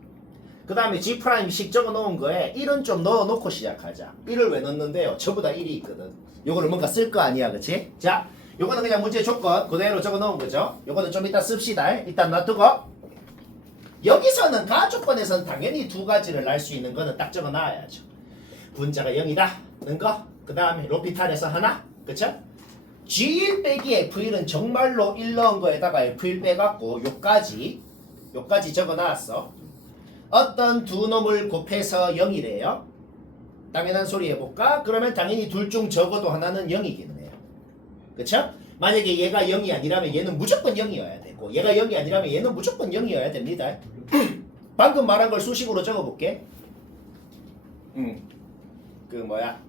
그 다음에 g'식 적어 놓은 거에 1은 좀 넣어 놓고 시작하자. 1을 왜 넣는데요? 전부 다 1이 있거든. 요거를 뭔가 쓸 거 아니야, 그치? 자, 요거는 그냥 문제 조건 그대로 적어 놓은 거죠. 요거는 좀 이따 씁시다. 일단 놔두고. 여기서는 가조건에서는 당연히 두 가지를 알 수 있는 거는 딱 적어 놔야죠. 분자가 0이다는 거. 그 다음에 로피탈에서 하나. 그쵸? G1 빼기 F1은 정말로 1 넣은 거에다가 F1 빼갖고 요까지 적어 놨어. 어떤 두 놈을 곱해서 0이래요. 당연한 소리 해볼까? 그러면 당연히 둘 중 적어도 하나는 0이기는 해요. 그쵸? 만약에 얘가 0이 아니라면 얘는 무조건 0이어야 되고 얘가 0이 아니라면 얘는 무조건 0이어야 됩니다. 방금 말한 걸 수식으로 적어볼게. 그 뭐야?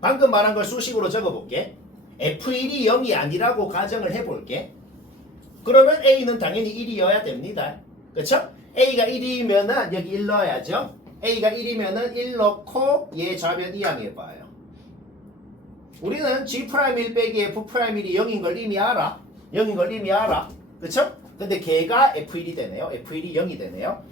방금 말한 걸 수식으로 적어볼게. F1이 0이 아니라고 가정을 해볼게. 그러면 A는 당연히 1이어야 됩니다. 그쵸? A가 1이면은 여기 1 넣어야죠. A가 1이면은 1 넣고 얘 좌변 이항해봐요. 우리는 G'1 빼기 F'1이 0인 걸 이미 알아. 0인 걸 이미 알아. 그쵸? 근데 걔가 F1이 되네요. F1이 0이 되네요.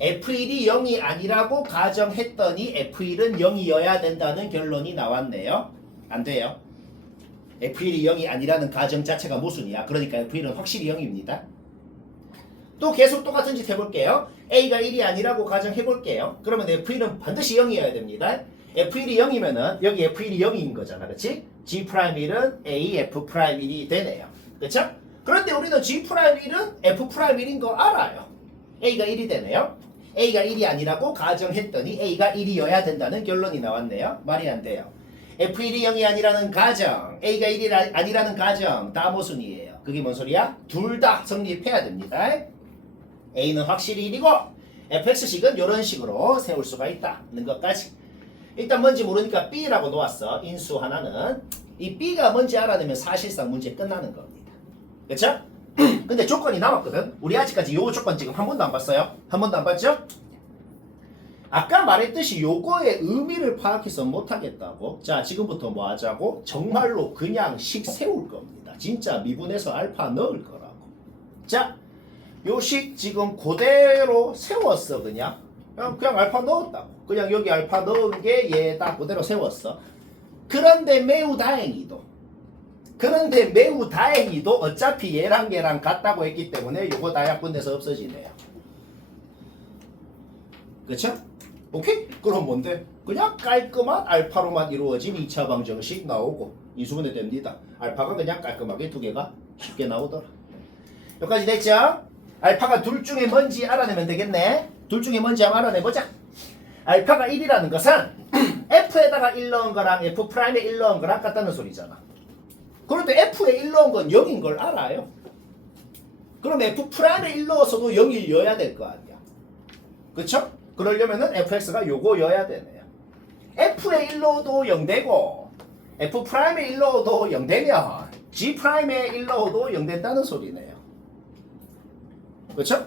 F1이 0이 아니라고 가정했더니 F1은 0이어야 된다는 결론이 나왔네요. 안 돼요. F1이 0이 아니라는 가정 자체가 모순이야. 그러니까 F1은 확실히 0입니다. 또 계속 똑같은 짓 해볼게요. A가 1이 아니라고 가정해볼게요. 그러면 F1은 반드시 0이어야 됩니다. F1이 0이면은 여기 F1이 0인 거잖아. 그치? G'1은 A, F'1이 되네요. 그쵸? 그런데 우리는 G'1은 F'1인 거 알아요. A가 1이 되네요. A가 1이 아니라고 가정했더니 A가 1이어야 된다는 결론이 나왔네요. 말이 안 돼요. F1이 0이 아니라는 가정, A가 1이 아니라는 가정 다 모순이에요. 그게 뭔 소리야? 둘 다 성립해야 됩니다. A는 확실히 1이고 fx식은 이런 식으로 세울 수가 있다는 것까지. 일단 뭔지 모르니까 B라고 놓았어. 인수 하나는. 이 B가 뭔지 알아내면 사실상 문제 끝나는 겁니다. 그쵸? 근데 조건이 남았거든. 우리 아직까지 요 조건 지금 한 번도 안 봤어요. 한 번도 안 봤죠? 아까 말했듯이 요거의 의미를 파악해서 못하겠다고. 자, 지금부터 뭐 하자고? 정말로 그냥 식 세울 겁니다. 진짜 미분해서 알파 넣을 거라고. 자, 요 식 지금 그대로 세웠어. 그냥 알파 넣었다고. 그냥 여기 알파 넣은 게 얘다 그대로 세웠어. 그런데 매우 다행히도 어차피 얘랑 같다고 했기 때문에 요거 다 약분돼서 없어지네요. 그쵸? 오케이? 그럼 뭔데? 그냥 깔끔한 알파로만 이루어진 2차 방정식 나오고 인수분해 됩니다. 알파가 그냥 깔끔하게 두 개가 쉽게 나오더라. 여기까지 됐죠? 알파가 둘 중에 뭔지 알아내면 되겠네. 둘 중에 뭔지 한번 알아내보자. 알파가 1이라는 것은 F에다가 1 넣은 거랑 F'에 1 넣은 거랑 같다는 소리잖아. 그런데 F에 1 넣은 건 0인 걸 알아요. 그럼 F'에 1 넣어서도 0이어야 될 거 아니야. 그쵸? 그러려면은 fx가 요거여야 되네요. F에 1 넣어도 0 되고 F'에 1 넣어도 0 되면 G'에 1 넣어도 0 된다는 소리네요. 그쵸?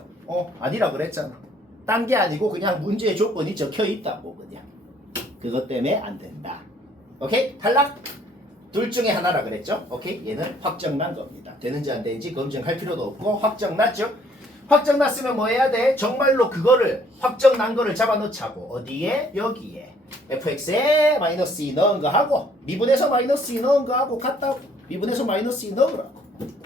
아니라 그랬잖아. 딴 게 아니고 그냥 문제의 조건이 적혀 있다고 그냥. 그것 때문에 안 된다. 오케이? 탈락? 둘 중에 하나라 그랬죠? 오케이? 얘는 확정난 겁니다. 되는지 안 되는지 검증할 필요도 없고 확정났죠? 확정났으면 뭐 해야 돼? 정말로 그거를 확정난 거를 잡아놓자고. 어디에? 여기에. fx에 마이너스 2 넣은 거 하고 미분에서 마이너스 2 넣은 거 하고 같다고. 미분에서 마이너스 2 넣으라고.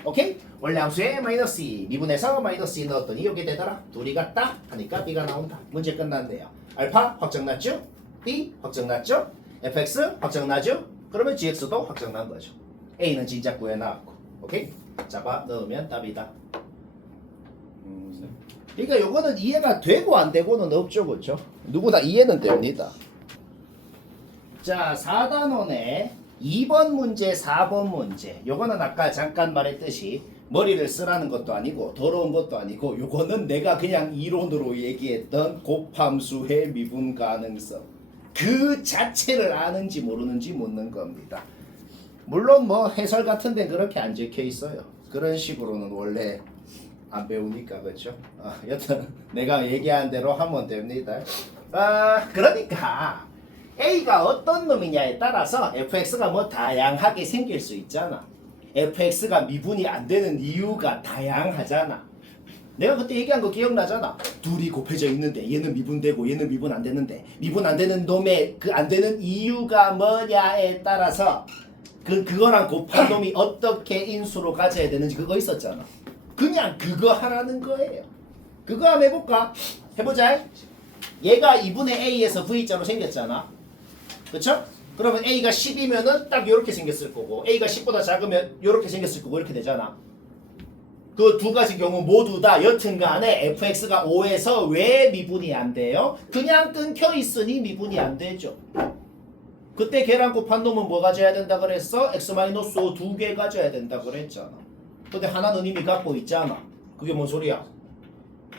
오케이? 원래 함수에 마이너스 2 미분에서 마이너스 2 넣었더니 이게 되더라. 둘이 같다 하니까 b가 나온다. 문제 끝났네요. 알파 확정났죠? b 확정났죠? fx 확정나죠? 그러면 gx도 확정난 거죠. a는 진짜 구해놨고. 오케이? 잡아 넣으면 답이다. 그러니까 요거는 이해가 되고 안 되고는 없죠, 그렇죠? 누구나 이해는 됩니다. 자, 4단원의 2번 문제, 4번 문제. 요거는 아까 잠깐 말했듯이 머리를 쓰라는 것도 아니고 더러운 것도 아니고 요거는 내가 그냥 이론으로 얘기했던 곱함수의 미분 가능성 그 자체를 아는지 모르는지 묻는 겁니다. 물론 뭐 해설 같은 데는 그렇게 안 적혀 있어요. 그런 식으로는 원래 안 배우니까 그렇죠. 여튼 내가 얘기한 대로 하면 됩니다. 그러니까 A가 어떤 놈이냐에 따라서 fx가 뭐 다양하게 생길 수 있잖아. fx가 미분이 안 되는 이유가 다양하잖아. 내가 그때 얘기한 거 기억나잖아. 둘이 곱해져 있는데 얘는 미분되고 얘는 미분 안 되는데 미분 안 되는 놈의 그 안 되는 이유가 뭐냐에 따라서 그거랑 곱한 놈이 어떻게 인수로 가져야 되는지 그거 있었잖아. 그냥 그거 하라는 거예요. 그거 한번 해볼까? 해보자. 얘가 2분의 a에서 v자로 생겼잖아. 그쵸? 그러면 a가 10이면은 딱 이렇게 생겼을 거고 a가 10보다 작으면 이렇게 생겼을 거고 이렇게 되잖아. 그 두 가지 경우 모두 다 여튼간에 fx가 5에서 왜 미분이 안 돼요? 그냥 끊겨 있으니 미분이 안 되죠. 그때 걔랑 곱한 놈은 뭐 가져야 된다 그랬어? x-5 두 개 가져야 된다 그랬잖아. 근데 하나는 이미 갖고 있잖아. 그게 뭔 소리야?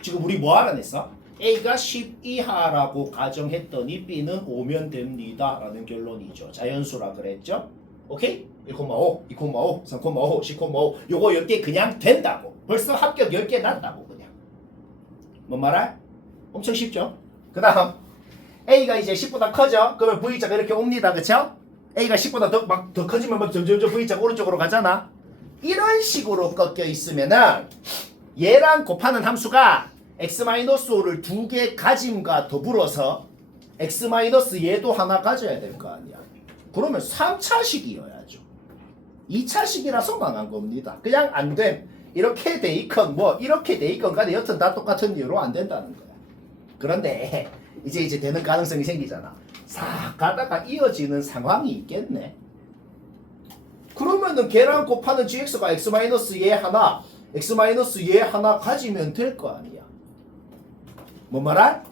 지금 우리 뭐 알아냈어? A가 10 이하라고 가정했더니 B는 5면 됩니다 라는 결론이죠. 자연수라 그랬죠? 오케이? 1,5, 2,5, 3,5, 10,5 요거 10개 그냥 된다고. 벌써 합격 10개 났다고 그냥. 뭔 말할? 엄청 쉽죠? 그 다음 A가 이제 10보다 커져. 그러면 V자가 이렇게 옵니다. 그쵸? A가 10보다 더 커지면 막 점점 V자가 오른쪽으로 가잖아. 이런 식으로 꺾여 있으면은 얘랑 곱하는 함수가 x-5를 두 개 가짐과 더불어서 x-얘도 하나 가져야 될 거 아니야. 그러면 3차식이어야죠. 2차식이라서 망한 겁니다. 그냥 안 됨. 이렇게 돼 있건 뭐 이렇게 돼 있건 간에 여튼 다 똑같은 이유로 안 된다는 거야. 그런데 이제 되는 가능성이 생기잖아. 싹 가다가 이어지는 상황이 있겠네. 그러면은 걔랑 곱하는 gx가 x-얘 하나, x-얘 하나 가지면 될 거 아니야. 뭔 말할?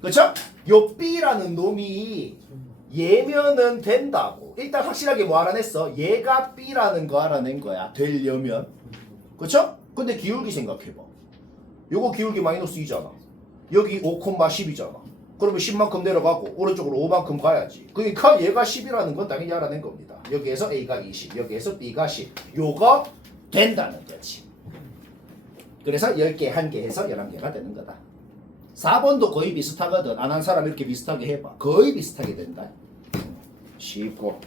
그쵸? 요 b라는 놈이 얘면은 된다고. 일단 확실하게 뭐 알아냈어? 얘가 b라는 거 알아낸 거야. 되려면. 그쵸? 근데 기울기 생각해봐. 요거 기울기 마이너스 2잖아. 여기 5,10이잖아. 그러면 10만큼 내려가고 오른쪽으로 5만큼 가야지. 그러니까 얘가 10이라는 건 당연히 알아낸 겁니다. 여기에서 A가 20, 여기에서 B가 10. 요거 된다는 거지. 그래서 10개, 1개 해서 11개가 되는 거다. 4번도 거의 비슷하거든. 안 한 사람 이렇게 비슷하게 해봐. 거의 비슷하게 된다. 쉽고.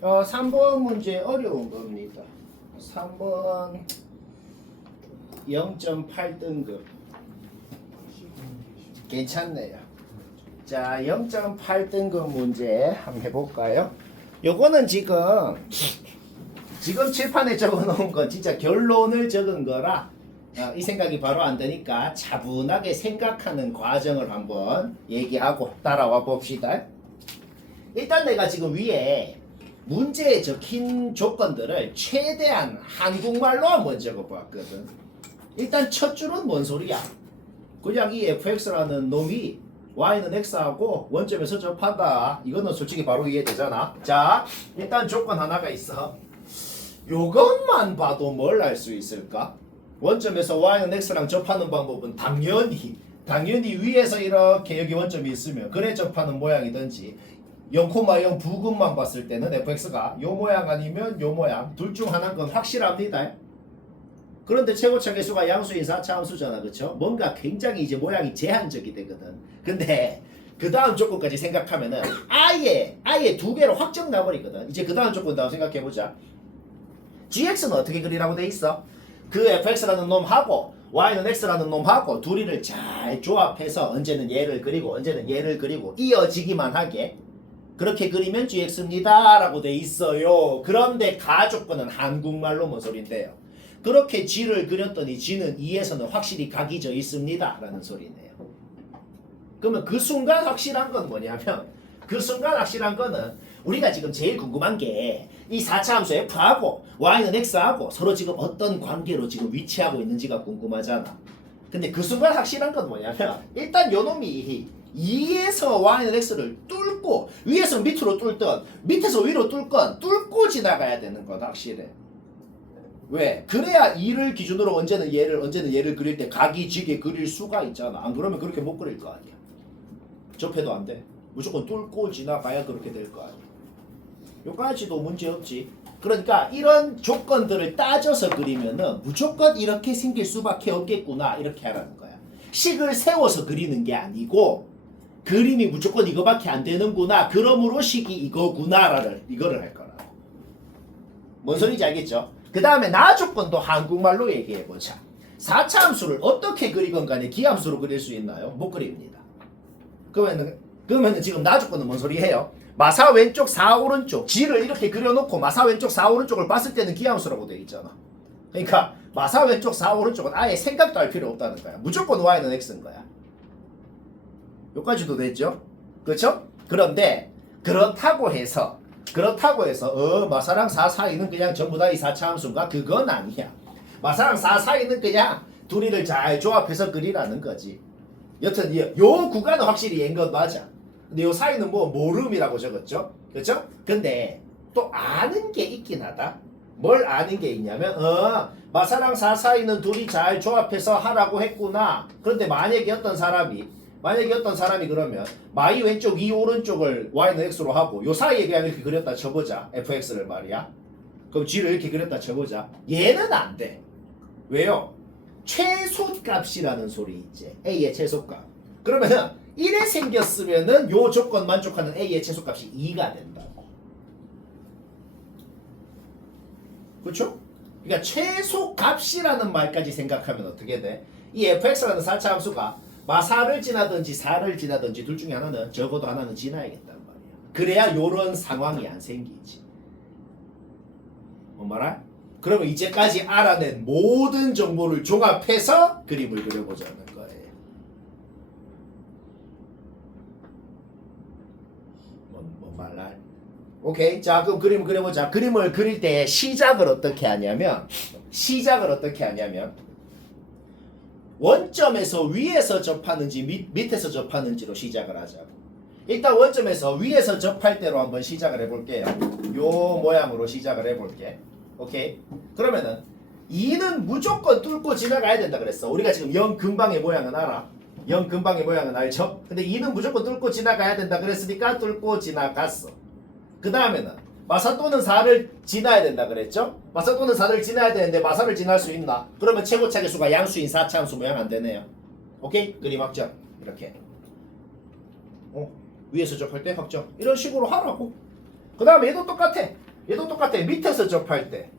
3번 문제 어려운 겁니다. 3번 0.8등급. 괜찮네요. 자, 0.8등급 문제 한번 해볼까요? 요거는 지금 칠판에 적어놓은 건 진짜 결론을 적은 거라 이 생각이 바로 안 되니까 차분하게 생각하는 과정을 한번 얘기하고 따라와 봅시다. 일단 내가 지금 위에 문제에 적힌 조건들을 최대한 한국말로 한번 적어봤거든. 일단 첫 줄은 뭔 소리야? 그냥 이 fx라는 놈이 y는 x하고 원점에서 접한다. 이거는 솔직히 바로 이해되잖아. 자, 일단 조건 하나가 있어. 요것만 봐도 뭘 알 수 있을까? 원점에서 y는 x랑 접하는 방법은 당연히 위에서 이렇게 여기 원점이 있으면 그래 접하는 모양이든지 0,0 부근만 봤을 때는 fx가 요 모양 아니면 요 모양 둘 중 하나인 건 확실합니다. 그런데 최고차 계수가 양수인 4차 함수잖아. 그쵸? 뭔가 굉장히 이제 모양이 제한적이 되거든. 근데 그 다음 조건까지 생각하면은 아예 두 개로 확정 나버리거든. 이제 그 다음 조건 다음 생각해보자. gx는 어떻게 그리라고 돼 있어? 그 fx라는 놈하고 y는 x라는 놈하고 둘이를 잘 조합해서 언제는 얘를 그리고 언제는 얘를 그리고 이어지기만 하게 그렇게 그리면 gx입니다 라고 돼 있어요. 그런데 가조건은 한국말로 뭔 소린데요? 그렇게 g를 그렸더니 g는 2에서는 확실히 각이 져 있습니다 라는 소리네요. 그러면 그 순간 확실한 건 뭐냐면 그 순간 확실한 거는 우리가 지금 제일 궁금한 게 이 4차 함수 f하고 y는 x하고 서로 지금 어떤 관계로 지금 위치하고 있는지가 궁금하잖아. 근데 그 순간 확실한 건 뭐냐면 일단 요놈이 2에서 y는 x를 뚫고 위에서 밑으로 뚫던 밑에서 위로 뚫건 뚫고 지나가야 되는 건 확실해. 왜? 그래야 2를 기준으로 언제는 얘를 그릴 때 각이 지게 그릴 수가 있잖아. 안 그러면 그렇게 못 그릴 거 아니야. 접해도 안 돼. 무조건 뚫고 지나가야 그렇게 될 거 아니야. 요까지도 문제 없지. 그러니까 이런 조건들을 따져서 그리면은 무조건 이렇게 생길 수밖에 없겠구나 이렇게 하라는 거야. 식을 세워서 그리는 게 아니고 그림이 무조건 이거밖에 안 되는구나. 그러므로 식이 이거구나를 이거를 할 거라고. 뭔 소리인지 알겠죠? 그 다음에 나 조건도 한국말로 얘기해보자. 4차 함수를 어떻게 그리건 간에 기함수로 그릴 수 있나요? 못 그립니다. 그러면은 지금 나 조건은 뭔 소리예요? 마사 왼쪽 4 오른쪽 g를 이렇게 그려놓고 마사 왼쪽 4 오른쪽을 봤을 때는 기함수라고 되어 있잖아. 그러니까 마사 왼쪽 4 오른쪽은 아예 생각도 할 필요 없다는 거야. 무조건 y는 x인 거야. 여기까지도 됐죠? 그렇죠? 그런데 그렇다고 해서 마사랑 4 사이는 그냥 전부 다 이 4차 함수인가? 그건 아니야. 마사랑 4 사이는 그냥 둘이를 잘 조합해서 그리라는 거지. 여튼 요 구간은 확실히 얘인 건 맞아. 근데 요 사이는 뭐 모름이라고 적었죠? 그렇죠? 근데 또 아는 게 있긴 하다. 뭘 아는 게 있냐면 마사랑 4 사이는 둘이 잘 조합해서 하라고 했구나. 그런데 만약에 어떤 사람이 그러면 마이 왼쪽 이 오른쪽을 y는 x로 하고 요 사이에 그냥 이렇게 그렸다 쳐보자. fx를 말이야. 그럼 g를 이렇게 그렸다 쳐보자. 얘는 안 돼. 왜요? 최소값이라는 소리 있지. a의 최소값. 그러면은 1에 생겼으면은 요 조건 만족하는 a의 최소값이 2가 된다고. 그렇죠? 그러니까 최소값이라는 말까지 생각하면 어떻게 돼? 이 fx라는 4차 함수가 마사를 지나든지 4를 지나든지 둘 중에 하나는 적어도 하나는 지나야겠단 말이야. 그래야 요런 상황이 안 생기지. 뭔 말이야? 그러면 이제까지 알아낸 모든 정보를 종합해서 그림을 그려보자는 거예요. 뭔 말라? 오케이. 자, 그럼 그림을 그려보자. 그림을 그릴 때 시작을 어떻게 하냐면 원점에서 위에서 접하는지 밑에서 접하는지로 시작을 하자고. 일단 원점에서 위에서 접할 때로 한번 시작을 해볼게요. 요 모양으로 시작을 해볼게. 오케이. 그러면은 2는 무조건 뚫고 지나가야 된다 그랬어. 우리가 지금 0 근방의 모양은 알아. 0 근방의 모양은 알죠? 근데 2는 무조건 뚫고 지나가야 된다 그랬으니까 뚫고 지나갔어. 그 다음에는 마사 또는 4를 지나야 된다 그랬죠? 마사 또는 4를 지나야 되는데 마사를 지날 수 있나? 그러면 최고차계 수가 양수인 4차 함수 모양 안 되네요. 오케이? 그림 확정. 이렇게. 위에서 접할 때 확정. 이런 식으로 하라고. 그 다음에 얘도 똑같아. 밑에서 접할 때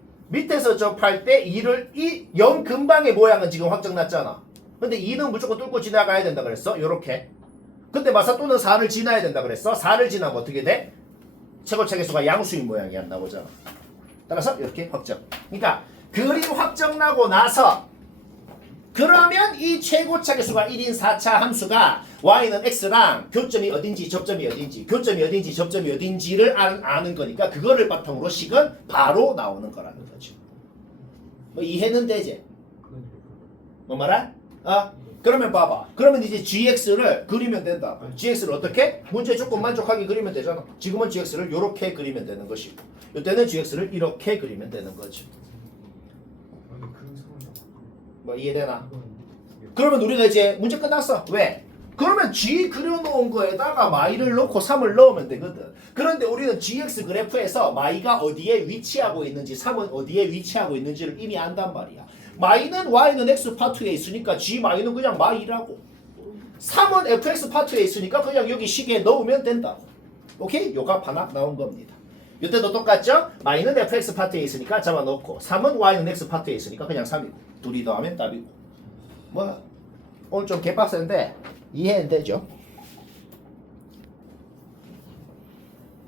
0 근방의 모양은 지금 확정 났잖아. 근데 2는 무조건 뚫고 지나가야 된다 그랬어. 요렇게. 근데 마사 또는 4를 지나야 된다 그랬어. 4를 지나면 어떻게 돼? 최고차계수가 양수인 모양이 안 나오잖아. 따라서 이렇게 확정. 그러니까 그림 확정 나고 나서 그러면 이 최고차계수가 1인 4차 함수가 y는 x랑 교점이 어딘지 접점이 어딘지를 아는 거니까 그거를 바탕으로 식은 바로 나오는 거라는 거죠. 뭐 이해는 되지? 뭐 말아? 그러면 봐봐. 그러면 이제 gx를 그리면 된다. gx를 어떻게? 문제 조건 만족하게 그리면 되잖아. 지금은 gx를 이렇게 그리면 되는 것이고 이때는 gx를 이렇게 그리면 되는 거지. 뭐 이해되나? 그러면 우리가 이제 문제 끝났어. 왜? 그러면 g 그려놓은 거에다가 마이를 넣고 3을 넣으면 되거든. 그런데 우리는 gx 그래프에서 마이가 어디에 위치하고 있는지 3은 어디에 위치하고 있는지를 이미 안단 말이야. 마이는 y는 x 파트에 있으니까 g 마이는 그냥 마이라고. 3은 fx 파트에 있으니까 그냥 여기 식에 넣으면 된다고. 오케이? 요 값 하나 나온 겁니다. 이때도 똑같죠? y는 fx 파트에 있으니까 잡아놓고 3은 y는 x 파트에 있으니까 그냥 3이고 둘이 더하면 답이고. 뭐 오늘 좀 개빡센데 이해는 되죠?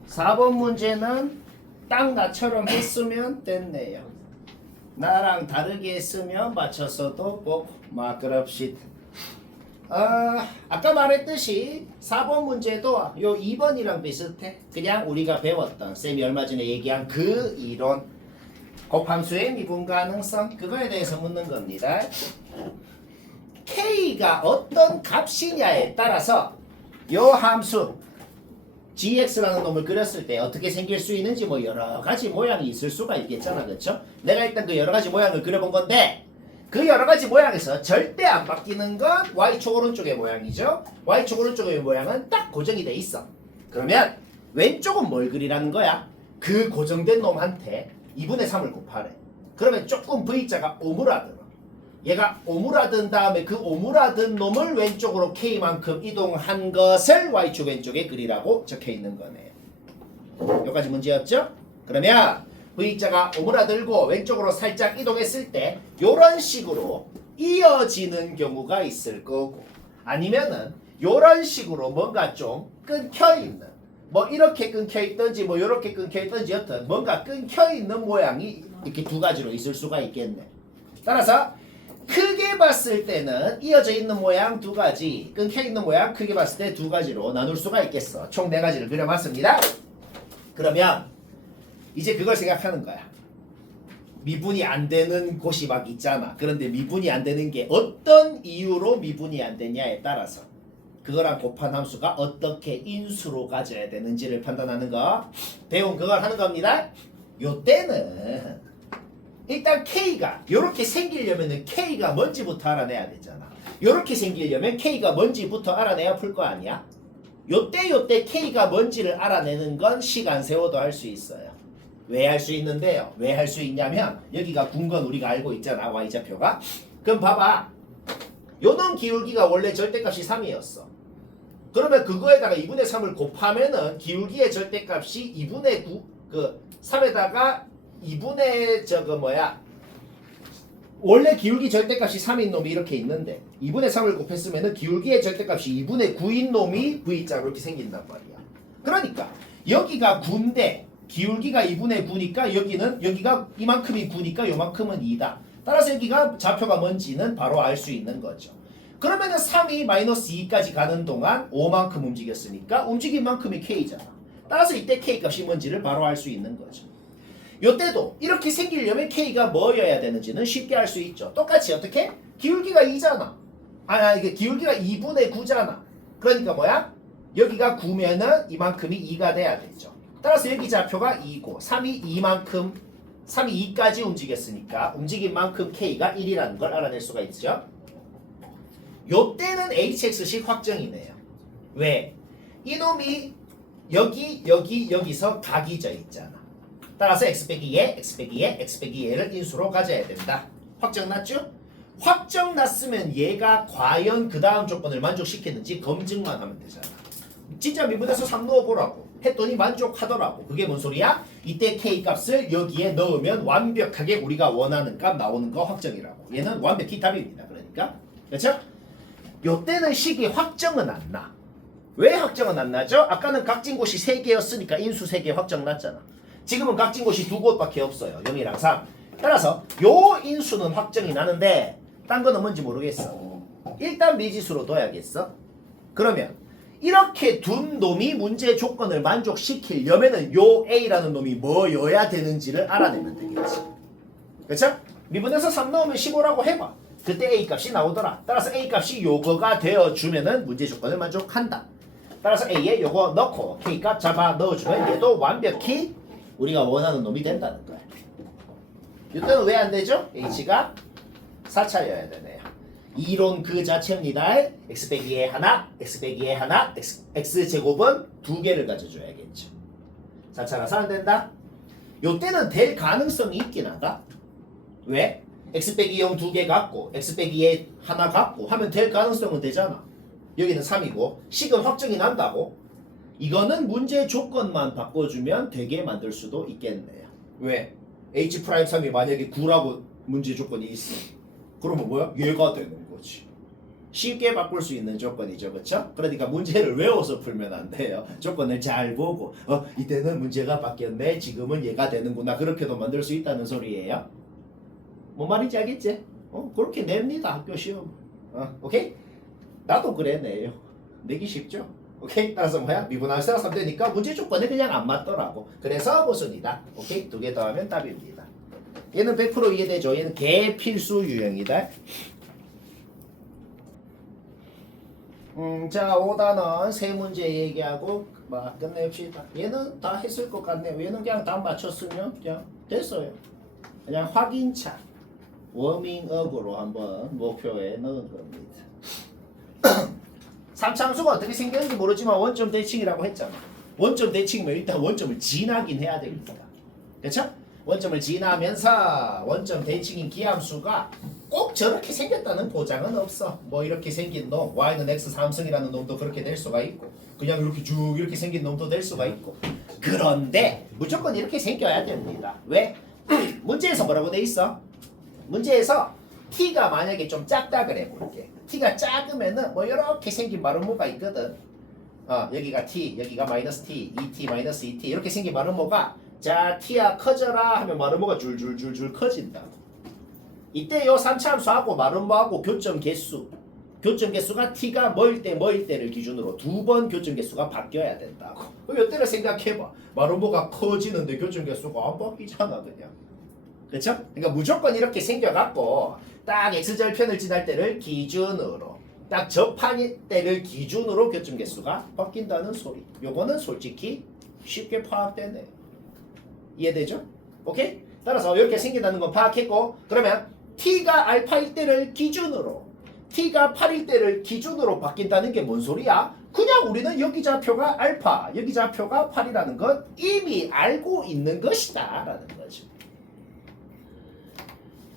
4번 문제는 딱 나처럼 했으면 됐네요. 나랑 다르게 했으면 맞춰서도 보고 막 그럽시다. 아까 말했듯이 4번 문제도 요 2번이랑 비슷해. 그냥 우리가 배웠던 쌤이 얼마 전에 얘기한 그 이론 곱함수의 미분 가능성 그거에 대해서 묻는 겁니다. K가 어떤 값이냐에 따라서 요 함수 gx라는 놈을 그렸을 때 어떻게 생길 수 있는지 뭐 여러 가지 모양이 있을 수가 있겠잖아. 그렇죠? 내가 일단 그 여러 가지 모양을 그려본 건데 그 여러 가지 모양에서 절대 안 바뀌는 건 y축 오른쪽의 모양이죠. y축 오른쪽의 모양은 딱 고정이 돼 있어. 그러면 왼쪽은 뭘 그리라는 거야? 그 고정된 놈한테 2분의 3을 곱하래. 그러면 조금 v자가 오므라들어. 얘가 오므라든 다음에 그 오므라든 놈을 왼쪽으로 k만큼 이동한 것을 y축 왼쪽에 그리라고 적혀 있는 거네요. 여기까지 문제였죠? 그러면 v자가 오므라들고 왼쪽으로 살짝 이동했을 때 이런 식으로 이어지는 경우가 있을 거고 아니면은 이런 식으로 뭔가 좀 끊겨있는 뭐 이렇게 끊겨있든지 뭐 이렇게 끊겨있든지 여튼 뭔가 끊겨있는 모양이 이렇게 두 가지로 있을 수가 있겠네. 따라서 크게 봤을 때는 이어져 있는 모양 두 가지, 끊겨 있는 모양 크게 봤을 때 두 가지로 나눌 수가 있겠어. 총 네 가지를 그려봤습니다. 그러면 이제 그걸 생각하는 거야. 미분이 안 되는 곳이 막 있잖아. 그런데 미분이 안 되는 게 어떤 이유로 미분이 안 되냐에 따라서 그거랑 곱한 함수가 어떻게 인수로 가져야 되는지를 판단하는 거. 배운 그걸 하는 겁니다. 요때는 일단 K가 이렇게 생기려면 K가 뭔지부터 알아내야 되잖아. 이렇게 생기려면 K가 뭔지부터 알아내야 풀 거 아니야? 요때 K가 뭔지를 알아내는 건 시간 세워도 할 수 있어요. 왜 할 수 있는데요? 왜 할 수 있냐면 여기가 군 건 우리가 알고 있잖아. Y좌표가. 그럼 봐봐. 요놈 기울기가 원래 절대값이 3이었어. 그러면 그거에다가 2분의 3을 곱하면은 기울기의 절대값이 2분의 9 그 3에다가 2분의 원래 기울기 절대값이 3인 놈이 이렇게 있는데 2분의 3을 곱했으면은 기울기의 절대값이 2분의 9인 놈이 V자로 이렇게 생긴단 말이야. 그러니까 여기가 9인데 기울기가 2분의 9니까 여기가 이만큼이 9니까 요만큼은 2다. 따라서 여기가 좌표가 뭔지는 바로 알 수 있는 거죠. 그러면은 3이 마이너스 2까지 가는 동안 5만큼 움직였으니까 움직인 만큼이 K잖아. 따라서 이때 K 값이 뭔지를 바로 알 수 있는 거죠. 요때도 이렇게 생기려면 K가 뭐여야 되는지는 쉽게 알 수 있죠. 똑같이 어떻게? 기울기가 2잖아. 이게 기울기가 2분의 9잖아. 그러니까 뭐야? 여기가 9면은 이만큼이 2가 돼야 되죠. 따라서 여기 좌표가 2고 3이 2까지 움직였으니까 움직인 만큼 K가 1이라는 걸 알아낼 수가 있죠. 요때는 HX식 확정이네요. 왜? 이놈이 여기서 각이 져 있잖아. 따라서 x 빼기 얘를 인수로 가져야 된다. 확정 났죠? 확정 났으면 얘가 과연 그 다음 조건을 만족시키는지 검증만 하면 되잖아. 진짜 미분에서 3 넣어보라고 했더니 만족하더라고. 그게 뭔 소리야? 이때 K 값을 여기에 넣으면 완벽하게 우리가 원하는 값 나오는 거 확정이라고. 얘는 완벽히 답입니다. 그러니까 그렇죠? 요때는 식이 확정은 안 나. 왜 확정은 안 나죠? 아까는 각진 곳이 3개였으니까 인수 3개 확정 났잖아. 지금은 각진 곳이 2곳밖에 없어요. 0이랑 3. 따라서 요 인수는 확정이 나는데 딴 거는 뭔지 모르겠어. 일단 미지수로 둬야겠어. 그러면 이렇게 둔 놈이 문제 조건을 만족시키려면은 요 A라는 놈이 뭐여야 되는지를 알아내면 되겠지. 그렇죠? 미분에서 3 넣으면 15라고 해봐. 그때 A 값이 나오더라. 따라서 A 값이 요거가 되어주면은 문제 조건을 만족한다. 따라서 A에 요거 넣고 K 값 잡아 넣어주면 얘도 완벽히 우리가 원하는 놈이 된다는 거야. 이때는 왜 안 되죠? H가 4차여야 되네요. 이론 그 자체입니다. x 빼기에 하나, x 빼기에 하나, x 제곱은 2개를 가져줘야겠죠. 4차라서 안 된다. 요때는 될 가능성이 있긴 하다. 왜? x 빼기 0 2개 갖고 x 빼기에 하나 갖고 하면 될 가능성은 되잖아. 여기는 3이고 식은 확정이 난다고. 이거는 문제 조건만 바꿔주면 되게 만들 수도 있겠네요. 왜? H'3이 만약에 9라고 문제 조건이 있어. 그러면 뭐야? 얘가 되는 거지. 쉽게 바꿀 수 있는 조건이죠. 그렇죠? 그러니까 문제를 외워서 풀면 안 돼요. 조건을 잘 보고 이때는 문제가 바뀌었네. 지금은 얘가 되는구나. 그렇게도 만들 수 있다는 소리예요. 뭔 말인지 알겠지? 그렇게 냅니다. 학교 시험. 오케이? 나도 그래 내요. 내기 쉽죠? 오케이? 따라서 뭐야? 미분할 생각하면 되니까 문제 조건이 그냥 안 맞더라고. 그래서 모순이다. 오케이? 2개 더하면 답입니다. 얘는 100% 이해되죠? 얘는 개필수 유형이다. 자 5단원 세 문제 얘기하고 끝냅시다. 얘는 다 했을 것 같네요. 얘는 그냥 답 맞췄으면 그냥 됐어요. 그냥 확인차 워밍업으로 한번 목표에 넣은 겁니다. 3참수가 어떻게 생겼는지 모르지만 원점 대칭이라고 했잖아. 원점 대칭이면 일단 원점을 지나긴 해야 됩니다. 그렇죠? 원점을 지나면서 원점 대칭인 기함수가 꼭 저렇게 생겼다는 보장은 없어. 뭐 이렇게 생긴 놈 y는 x 3승이라는 놈도 그렇게 될 수가 있고 그냥 이렇게 쭉 이렇게 생긴 놈도 될 수가 있고 그런데 무조건 이렇게 생겨야 됩니다. 왜? 문제에서 뭐라고 돼 있어? 문제에서 t가 만약에 좀 작다 그래 볼게. t가 작으면은 뭐 이렇게 생긴 마름모가 있거든. 여기가 t, 여기가 마이너스 t, 2t 마이너스 2t 이렇게 생긴 마름모가 자 t야 커져라 하면 마름모가 줄줄줄줄 커진다고. 이때 요 3차함수하고 마름모하고 교점 개수가 t가 뭐일 때를 기준으로 두 번 교점 개수가 바뀌어야 된다고. 그럼 이때를 생각해봐. 마름모가 커지는데 교점 개수가 안 바뀌잖아 그냥. 그렇죠? 그러니까 무조건 이렇게 생겨갖고 딱 x절편을 지날 때를 기준으로 딱 접한 때를 기준으로 교점 개수가 바뀐다는 소리. 요거는 솔직히 쉽게 파악되네. 이해되죠? 오케이? 따라서 이렇게 생긴다는 건 파악했고 그러면 t가 알파일 때를 기준으로 t가 8일 때를 기준으로 바뀐다는 게 뭔 소리야? 그냥 우리는 여기 좌표가 알파 여기 좌표가 8이라는 건 이미 알고 있는 것이다 라는 거죠.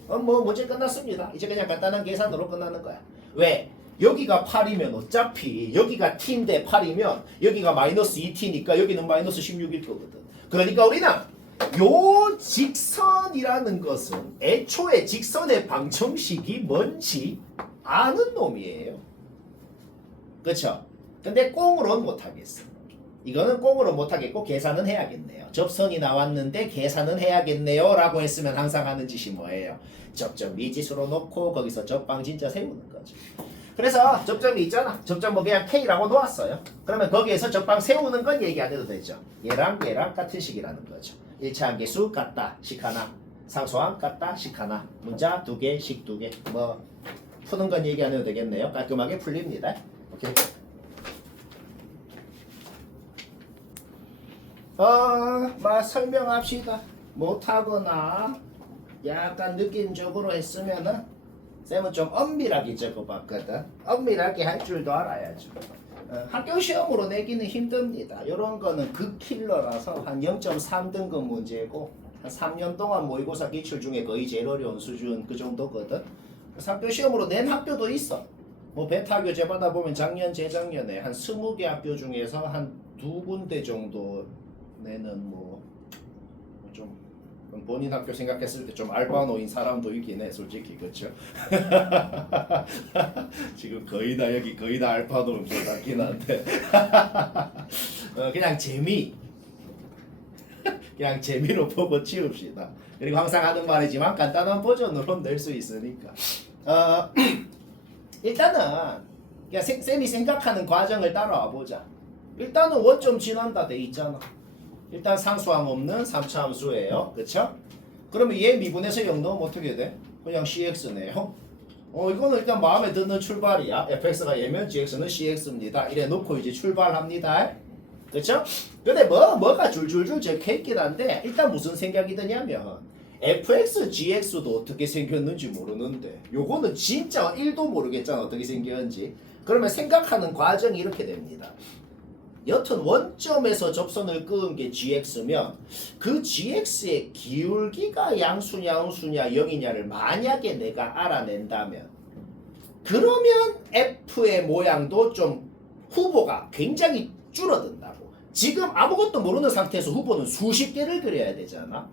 뭐 문제 끝났습니다. 이제 그냥 간단한 계산으로 끝나는 거야. 왜? 여기가 8이면 어차피 여기가 t인데 8이면 여기가 마이너스 2t니까 여기는 마이너스 16일 거거든. 그러니까 우리는 요 직선이라는 것은 애초에 직선의 방정식이 뭔지 아는 놈이에요. 그쵸? 근데 꽁으로는 못하겠어. 이거는 꽁으로 못하겠고 계산은 해야겠네요. 접선이 나왔는데 계산은 해야겠네요 라고 했으면 항상 하는 짓이 뭐예요? 접점 미지수로 놓고 거기서 접방 진짜 세우는 거죠. 그래서 접점이 있잖아. 접점 뭐 그냥 K라고 놓았어요. 그러면 거기에서 접방 세우는 건 얘기 안 해도 되죠. 얘랑 같은 식이라는 거죠. 1차 함계수 같다 식 하나, 상수항 같다 식 하나, 문자 2개 식 2개. 뭐 푸는 건 얘기 안 해도 되겠네요. 깔끔하게 풀립니다. 오케이. 설명합시다. 못하거나 약간 느낌적으로 했으면은 쌤은 좀 엄밀하게 적어봤거든. 엄밀하게 할 줄도 알아야죠. 학교 시험으로 내기는 힘듭니다. 이런 거는 극킬러라서 한 0.3등급 문제고 한 3년 동안 모의고사 기출 중에 거의 제일 어려운 수준 그 정도거든. 그래서 학교 시험으로 낸 학교도 있어. 뭐 베타 교재 받아보면 작년 재작년에 한 20개 학교 중에서 한 2군데 정도 내는 뭐 좀 본인 학교 생각했을 때 좀 알바노인 사람도 있긴 해 솔직히. 그렇죠? 지금 거의 다 여기 거의 다 알바노인 것 같긴 한데 그냥 그냥 재미로 보고 치웁시다. 그리고 항상 하는 말이지만 간단한 버전으로 낼 수 있으니까 일단은 그냥 쌤이 생각하는 과정을 따라와 보자. 일단은 원점 지난다 돼 있잖아. 일단 상수항 없는 3차 함수예요. 그쵸? 그러면 얘 미분해서 0 넣으면 어떻게 돼? 그냥 cx네요. 이거는 일단 마음에 드는 출발이야. fx가 얘면 gx는 cx입니다. 이래 놓고 이제 출발합니다. 그쵸? 근데 뭐가 줄줄줄 적혀있긴 한데 일단 무슨 생각이 드냐면 fx, gx도 어떻게 생겼는지 모르는데 요거는 진짜 1도 모르겠잖아. 어떻게 생겼는지. 그러면 생각하는 과정이 이렇게 됩니다. 여튼 원점에서 접선을 그은 게 gx면 그 gx의 기울기가 양수냐 음수냐 0이냐를 만약에 내가 알아낸다면 그러면 F의 모양도 좀 후보가 굉장히 줄어든다고. 지금 아무것도 모르는 상태에서 후보는 수십 개를 그려야 되잖아.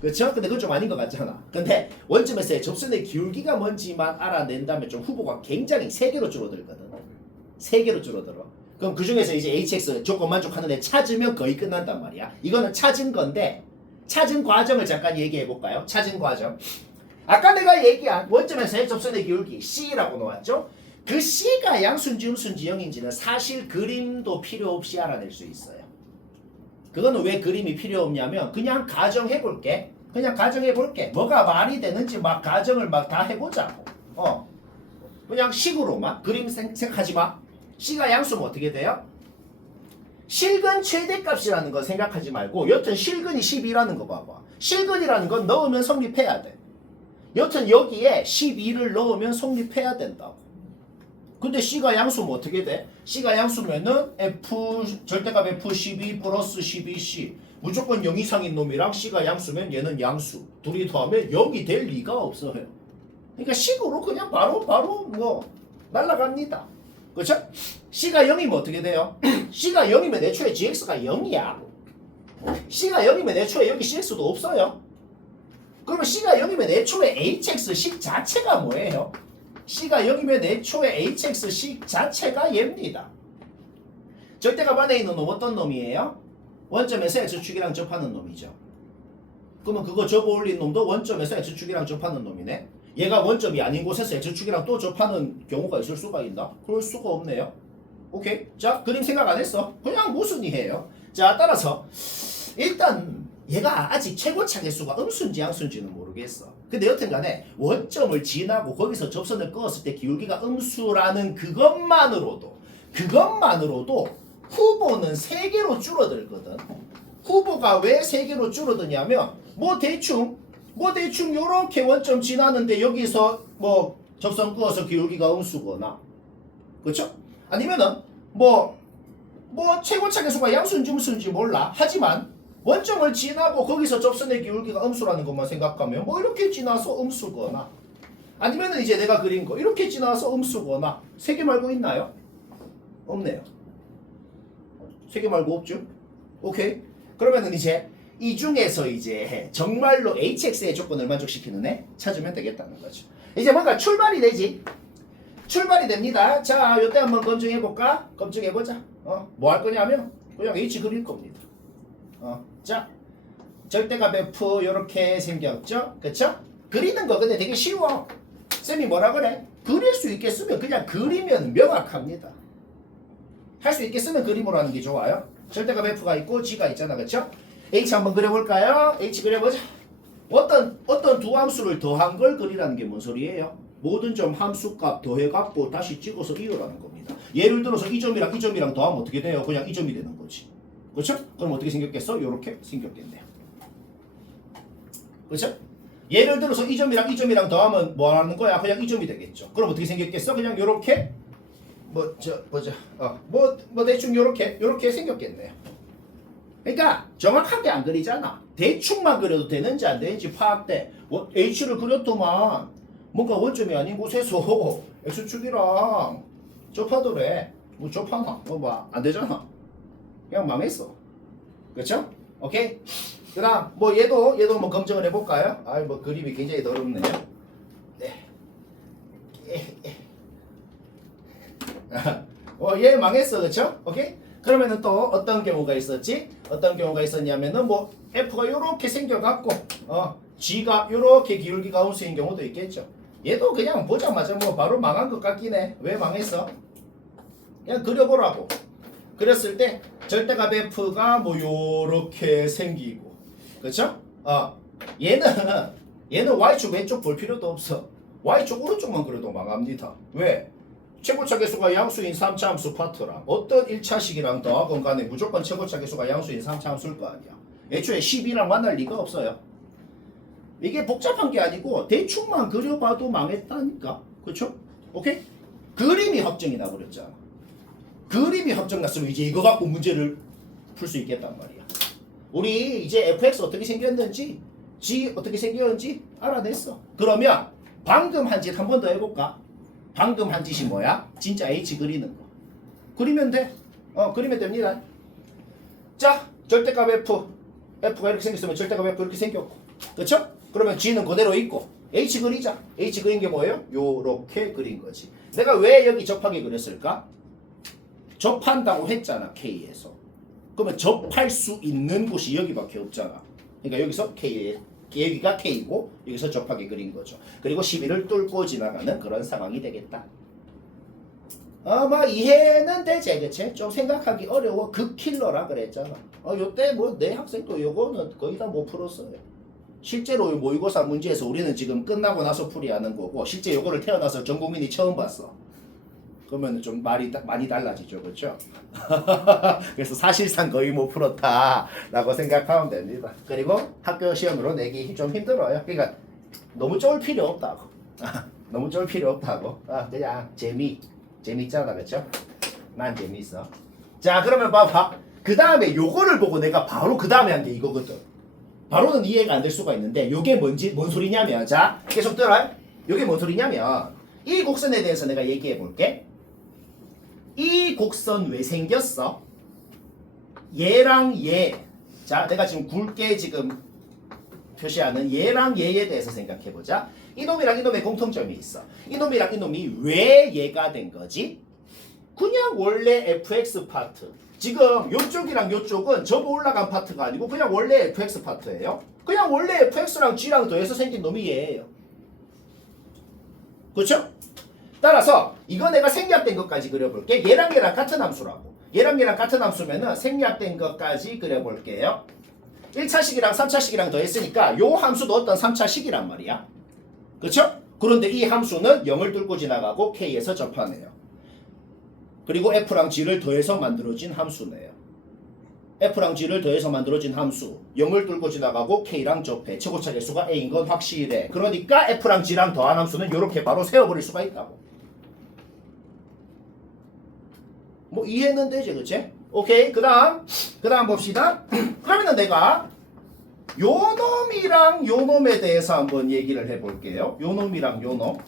그렇죠? 근데 그건 좀 아닌 것 같잖아. 근데 원점에서의 접선의 기울기가 뭔지만 알아낸다면 좀 후보가 굉장히 3개로 줄어들거든. 3개로 줄어들어. 그럼 그 중에서 이제 HX 조건 만족하는 애 찾으면 거의 끝난단 말이야. 이거는 찾은 건데 찾은 과정을 잠깐 얘기해 볼까요? 찾은 과정. 아까 내가 얘기한 원점에서의 접선의 기울기 C라고 놓았죠? 그 C가 양수인지 음수인지 0인지는 사실 그림도 필요 없이 알아낼 수 있어요. 그거는 왜 그림이 필요 없냐면 그냥 가정해 볼게. 그냥 가정해 볼게. 뭐가 말이 되는지 막 가정을 막 다 해보자고. 그냥 식으로만 그림 생각하지 마. C가 양수면 어떻게 돼요? 실근 최대값이라는 거 생각하지 말고 여튼 실근이 12라는 거 봐봐. 실근이라는 건 넣으면 성립해야 돼. 여튼 여기에 12를 넣으면 성립해야 된다고. 근데 C가 양수면 어떻게 돼? C가 양수면은 F 절대값 F12 플러스 12C 무조건 0 이상인 놈이랑 C가 양수면 얘는 양수 둘이 더하면 0이 될 리가 없어요. 그러니까 식으로 그냥 바로 뭐 날아갑니다. 그렇죠? C가 0이면 어떻게 돼요? C가 0이면 애초에 GX가 0이야. C가 0이면 애초에 여기 CX도 없어요. 그러면 C가 0이면 애초에 HX식 자체가 뭐예요? C가 0이면 애초에 HX식 자체가 얘입니다. 절대값 안에 있는 놈 어떤 놈이에요? 원점에서 X축이랑 접하는 놈이죠. 그러면 그거 접어올린 놈도 원점에서 X축이랑 접하는 놈이네. 얘가 원점이 아닌 곳에서 X축이랑 또 접하는 경우가 있을 수가 있나? 그럴 수가 없네요. 오케이. 자, 그림 생각 안 했어. 그냥 무순이해요. 자, 따라서 일단 얘가 아직 최고차 개수가 음수인지 양수인지는 모르겠어. 근데 여튼 간에 원점을 지나고 거기서 접선을 그었을 때 기울기가 음수라는 그것만으로도 후보는 3개로 줄어들거든. 후보가 왜 3개로 줄어드냐면 뭐 대충 요렇게 원점 지나는데 여기서 뭐 접선 그어서 기울기가 음수거나 그렇죠? 아니면은 뭐 최고차 개수가 양수인지 음수인지 몰라. 하지만 원점을 지나고 거기서 접선의 기울기가 음수라는 것만 생각하면 뭐 이렇게 지나서 음수거나 아니면은 이제 내가 그린 거 이렇게 지나서 음수거나 3개 말고 있나요? 없네요. 3개 말고 없죠? 오케이. 그러면은 이제 이 중에서 이제 정말로 HX의 조건을 만족시키는 애 찾으면 되겠다는 거죠. 이제 뭔가 출발이 되지. 출발이 됩니다. 자, 요때 한번 검증해볼까? 검증해보자. 뭐 할 거냐면 그냥 H 그릴 겁니다. 자, 절대값 F 요렇게 생겼죠? 그쵸? 그리는 거 근데 되게 쉬워. 쌤이 뭐라 그래? 그릴 수 있게 쓰면 그냥 그리면 명확합니다. 할 수 있게 쓰면 그림으로 하는 게 좋아요. 절대값 F가 있고 G가 있잖아. 그쵸? H 한번 그려볼까요? H 그려보자. 어떤 두 함수를 더한 걸 그리라는 게 뭔 소리예요? 모든 점 함수값 더해갖고 다시 찍어서 이으라는 겁니다. 예를 들어서 이 점이랑 이 점이랑 더하면 어떻게 돼요? 그냥 이 점이 되는 거지. 그렇죠? 그럼 어떻게 생겼겠어? 요렇게 생겼겠네요. 그렇죠? 예를 들어서 이 점이랑 이 점이랑 더하면 뭐 하는 거야? 그냥 이 점이 되겠죠. 그럼 어떻게 생겼겠어? 그냥 요렇게 뭐 대충 요렇게 생겼겠네요. 그러니까 정확하게 안 그리잖아. 대충만 그려도 되는지 안 되는지 파악돼. H를 그렸더만 뭔가 원점이 아닌 곳에서 X축이랑 접하더래. 뭐 접하나? 뭐 안 되잖아. 그냥 망했어. 그렇죠? 오케이? 그 다음 뭐 얘도 뭐 검증을 해볼까요? 뭐 그림이 굉장히 더럽네요. 네. 얘 망했어. 그렇죠? 오케이? 그러면은 또 어떤 경우가 있었지? 어떤 경우가 있었냐면은 뭐 F가 요렇게 생겨갖고 G가 요렇게 기울기가 음수인 경우도 있겠죠. 얘도 그냥 보자마자 뭐 바로 망한 것 같긴 해. 왜 망했어? 그냥 그려보라고. 그렸을 때 절대값 F가 뭐 요렇게 생기고 그렇죠? 얘는 Y축 왼쪽 볼 필요도 없어. Y축 오른쪽만 그려도 망합니다. 왜? 최고차 개수가 양수인 3차 함수 파트랑 어떤 1차식이랑 더하건 간에 무조건 최고차 개수가 양수인 3차 함수일 거 아니야. 애초에 12랑 만날 리가 없어요. 이게 복잡한 게 아니고 대충만 그려봐도 망했다니까. 그렇죠? 오케이? 그림이 확정이 나버렸잖아. 그림이 확정 났으면 이제 이거 갖고 문제를 풀 수 있겠단 말이야. 우리 이제 fx 어떻게 생겼는지 g 어떻게 생겼는지 알아냈어. 그러면 방금 한 짓 한 번 더 해볼까? 방금 한 짓이 뭐야? 진짜 H 그리는 거. 그리면 돼. 그리면 됩니다. 자, 절대값 F가 이렇게 생겼으면 절대값 F 이렇게 생겼고. 그쵸? 그러면 G는 그대로 있고. H 그리자. H 그린 게 뭐예요? 요렇게 그린 거지. 내가 왜 여기 접하게 그렸을까? 접한다고 했잖아, K에서. 그러면 접할 수 있는 곳이 여기밖에 없잖아. 그러니까 여기서 여기가 K고 여기서 접하게 그린 거죠. 그리고 11을 뚫고 지나가는 그런 상황이 되겠다. 이해는 되지, 그치? 좀 생각하기 어려워. 극킬러라 그랬잖아. 요때 뭐 내 학생도 요거는 거의 다 못 풀었어요. 실제로 모의고사 문제에서 우리는 지금 끝나고 나서 풀이하는 거고 실제 요거를 태어나서 전 국민이 처음 봤어. 그러면 좀 말이 많이 달라지죠, 그렇죠? 그래서 사실상 거의 못 풀었다라고 생각하면 됩니다. 그리고 학교 시험으로 내기 좀 힘들어요. 그러니까 너무 쫄 필요 없다고. 너무 쫄 필요 없다고. 그냥 재미있잖아, 그렇죠? 난 재미있어. 자, 그러면 봐봐. 그 다음에 요거를 보고 내가 바로 그 다음에 한 게 이거거든. 바로는 이해가 안 될 수가 있는데 요게 뭔 소리냐면, 자, 계속 들어요. 요게 뭔 소리냐면 이 곡선에 대해서 내가 얘기해 볼게. 이 곡선 왜 생겼어? 얘랑 얘. 자, 내가 지금 굵게 지금 표시하는 얘랑 얘에 대해서 생각해 보자. 이놈이랑 이놈의 공통점이 있어. 이놈이랑 이놈이 왜 얘가 된 거지? 그냥 원래 fx 파트. 지금 요쪽이랑 요쪽은 접어 올라간 파트가 아니고 그냥 원래 fx 파트예요. 그냥 원래 fx랑 g랑 더해서 생긴 놈이 얘예요. 그렇죠? 따라서 이거 내가 생략된 것까지 그려볼게. 얘랑 얘랑 같은 함수라고. 얘랑 얘랑 같은 함수면은 생략된 것까지 그려볼게요. 1차식이랑 3차식이랑 더했으니까 요 함수도 어떤 3차식이란 말이야. 그쵸? 그런데 이 함수는 0을 뚫고 지나가고 K에서 접하네요. 그리고 F랑 G를 더해서 만들어진 함수네요. F랑 G를 더해서 만들어진 함수 0을 뚫고 지나가고 K랑 접해. 최고차 개수가 A인 건 확실해. 그러니까 F랑 G랑 더한 함수는 이렇게 바로 세워버릴 수가 있다고. 뭐 이해는 되지, 그치? 오케이. 그 다음 봅시다. 그러면은 내가 요 놈이랑 요 놈에 대해서 한번 얘기를 해볼게요. 요 놈이랑 요 놈.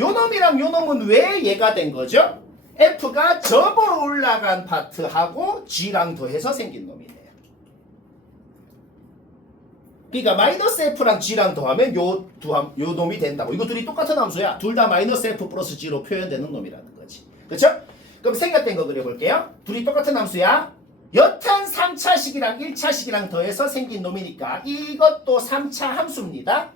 요 놈이랑 요 놈은 왜 얘가 된 거죠? F가 접어 올라간 파트하고 G랑 더해서 생긴 놈이네요. 그러니까 마이너스 F랑 G랑 더하면 요 놈이 된다고. 이거 둘이 똑같은 함수야. 둘 다 마이너스 F 플러스 G로 표현되는 놈이라는 거지. 그쵸? 그럼 생략된 거 그려볼게요. 둘이 똑같은 함수야. 여튼 3차식이랑 1차식이랑 더해서 생긴 놈이니까 이것도 3차 함수입니다.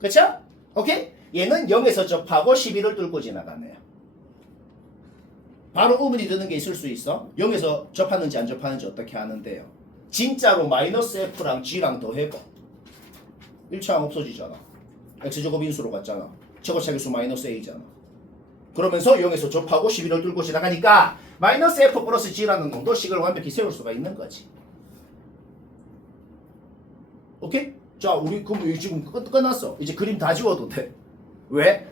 그쵸? 오케이? 얘는 0에서 접하고 11을 뚫고 지나가네요. 바로 의문이 드는 게 있을 수 있어. 0에서 접하는지 안 접하는지 어떻게 하는데요? 진짜로 마이너스 F랑 G랑 더해봐. 1차항 없어지잖아. X제곱 인수로 갔잖아. 최고차계수 마이너스 A잖아. 그러면서 0에서 접하고 11을 뚫고 지나가니까 마이너스 F 플러스 G라는 놈도 식을 완벽히 세울 수가 있는 거지. 오케이? 자, 우리 그럼 지금 끝났어. 이제 그림 다 지워도 돼. 왜?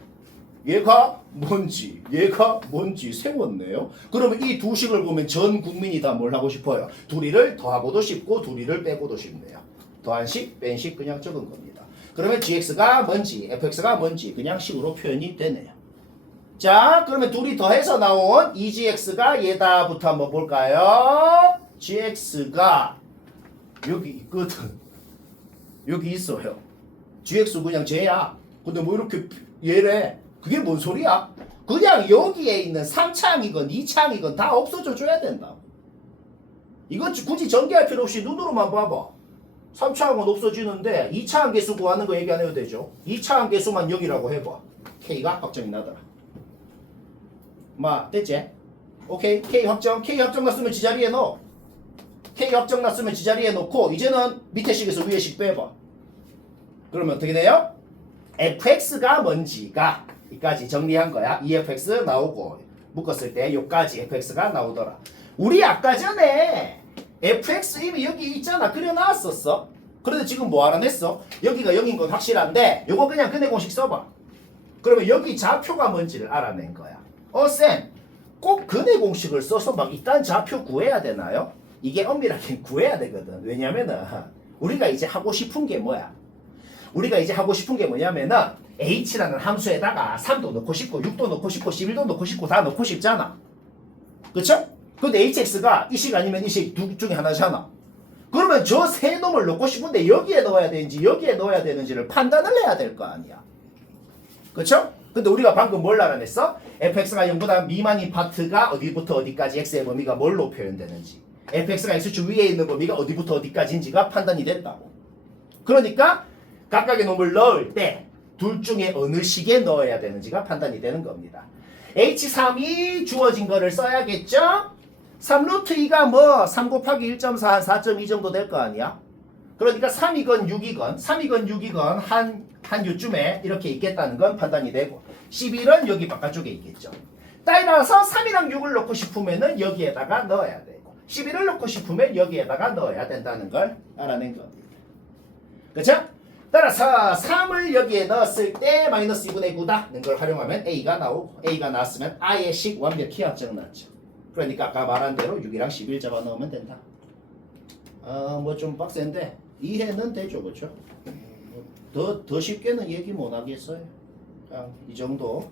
얘가 뭔지 세웠네요. 그러면 이 두 식을 보면 전 국민이 다 뭘 하고 싶어요? 둘이를 더하고도 싶고 둘이를 빼고도 싶네요. 더한 식, 뺀 식 그냥 적은 겁니다. 그러면 gx가 뭔지, fx가 뭔지 그냥 식으로 표현이 되네요. 자, 그러면 둘이 더해서 나온 2gx가 얘다부터 한번 볼까요? gx가 여기 있거든. 여기 있어요. gx 그냥 쟤야. 근데 뭐 이렇게 얘래. 그게 뭔 소리야? 그냥 여기에 있는 3차항이건 2차항이건 다 없어져 줘야 된다. 이거 굳이 전개할 필요 없이 눈으로만 봐봐. 3차항은 없어지는데 2차항 개수 구하는 거 얘기 안 해도 되죠. 2차항 개수만 0이라고 해봐. K가 확정이 나더라. 됐지? 오케이. K 확정 났으면 지자리에 넣어. K 확정 났으면 지자리에 넣고 이제는 밑에 식에서 위에 식 빼봐. 그러면 어떻게 돼요? fx가 뭔지가 이까지 정리한 거야. EFX 나오고 묶었을 때 요까지 fx가 나오더라. 우리 아까 전에 fx 이미 여기 있잖아. 그려놨었어. 그런데 지금 뭐 알아냈어? 여기가 0인 건 확실한데 요거 그냥 근해 공식 써봐. 그러면 여기 좌표가 뭔지를 알아낸 거야. 쌤, 꼭 근해 공식을 써서 막 이딴 좌표 구해야 되나요? 이게 엄밀하게 구해야 되거든. 왜냐면은 우리가 이제 하고 싶은 게 뭐야? 우리가 이제 하고 싶은 게 뭐냐면은 h라는 함수에다가 3도 넣고 싶고 6도 넣고 싶고 11도 넣고 싶고 다 넣고 싶잖아. 그쵸? 근데 hx가 이 식 아니면 이 식 둘 중에 하나잖아. 그러면 저 세 놈을 넣고 싶은데 여기에 넣어야 되는지 여기에 넣어야 되는지를 판단을 해야 될 거 아니야. 그쵸? 근데 우리가 방금 뭘 알아냈어? fx가 0보다 미만인 파트가 어디부터 어디까지 x의 범위가 뭘로 표현되는지, fx가 x축 위에 있는 범위가 어디부터 어디까지인지가 판단이 됐다고. 그러니까 각각의 놈을 넣을 때 둘 중에 어느 식에 넣어야 되는지가 판단이 되는 겁니다. h3이 주어진 거를 써야겠죠? 3루트 2가 뭐 3 곱하기 1.4 한 4.2 정도 될 거 아니야? 그러니까 3이건 6이건 3이건 6이건 한 요쯤에 이렇게 있겠다는 건 판단이 되고 11은 여기 바깥쪽에 있겠죠. 따라서 3이랑 6을 넣고 싶으면은 여기에다가 넣어야 되고 11을 넣고 싶으면 여기에다가 넣어야 된다는 걸 알아낸 겁니다. 그쵸? 따라서 3을 여기에 넣었을 때 마이너스 2분의 9다는 걸 활용하면 A가 나오고 A가 나왔으면 I의 식 완벽히 합정났죠. 그러니까 아까 말한 대로 6이랑 11 잡아 넣으면 된다. 뭐 좀 빡센데 이해는 되죠, 그렇죠? 더 쉽게는 얘기 못 하겠어요. 이 정도.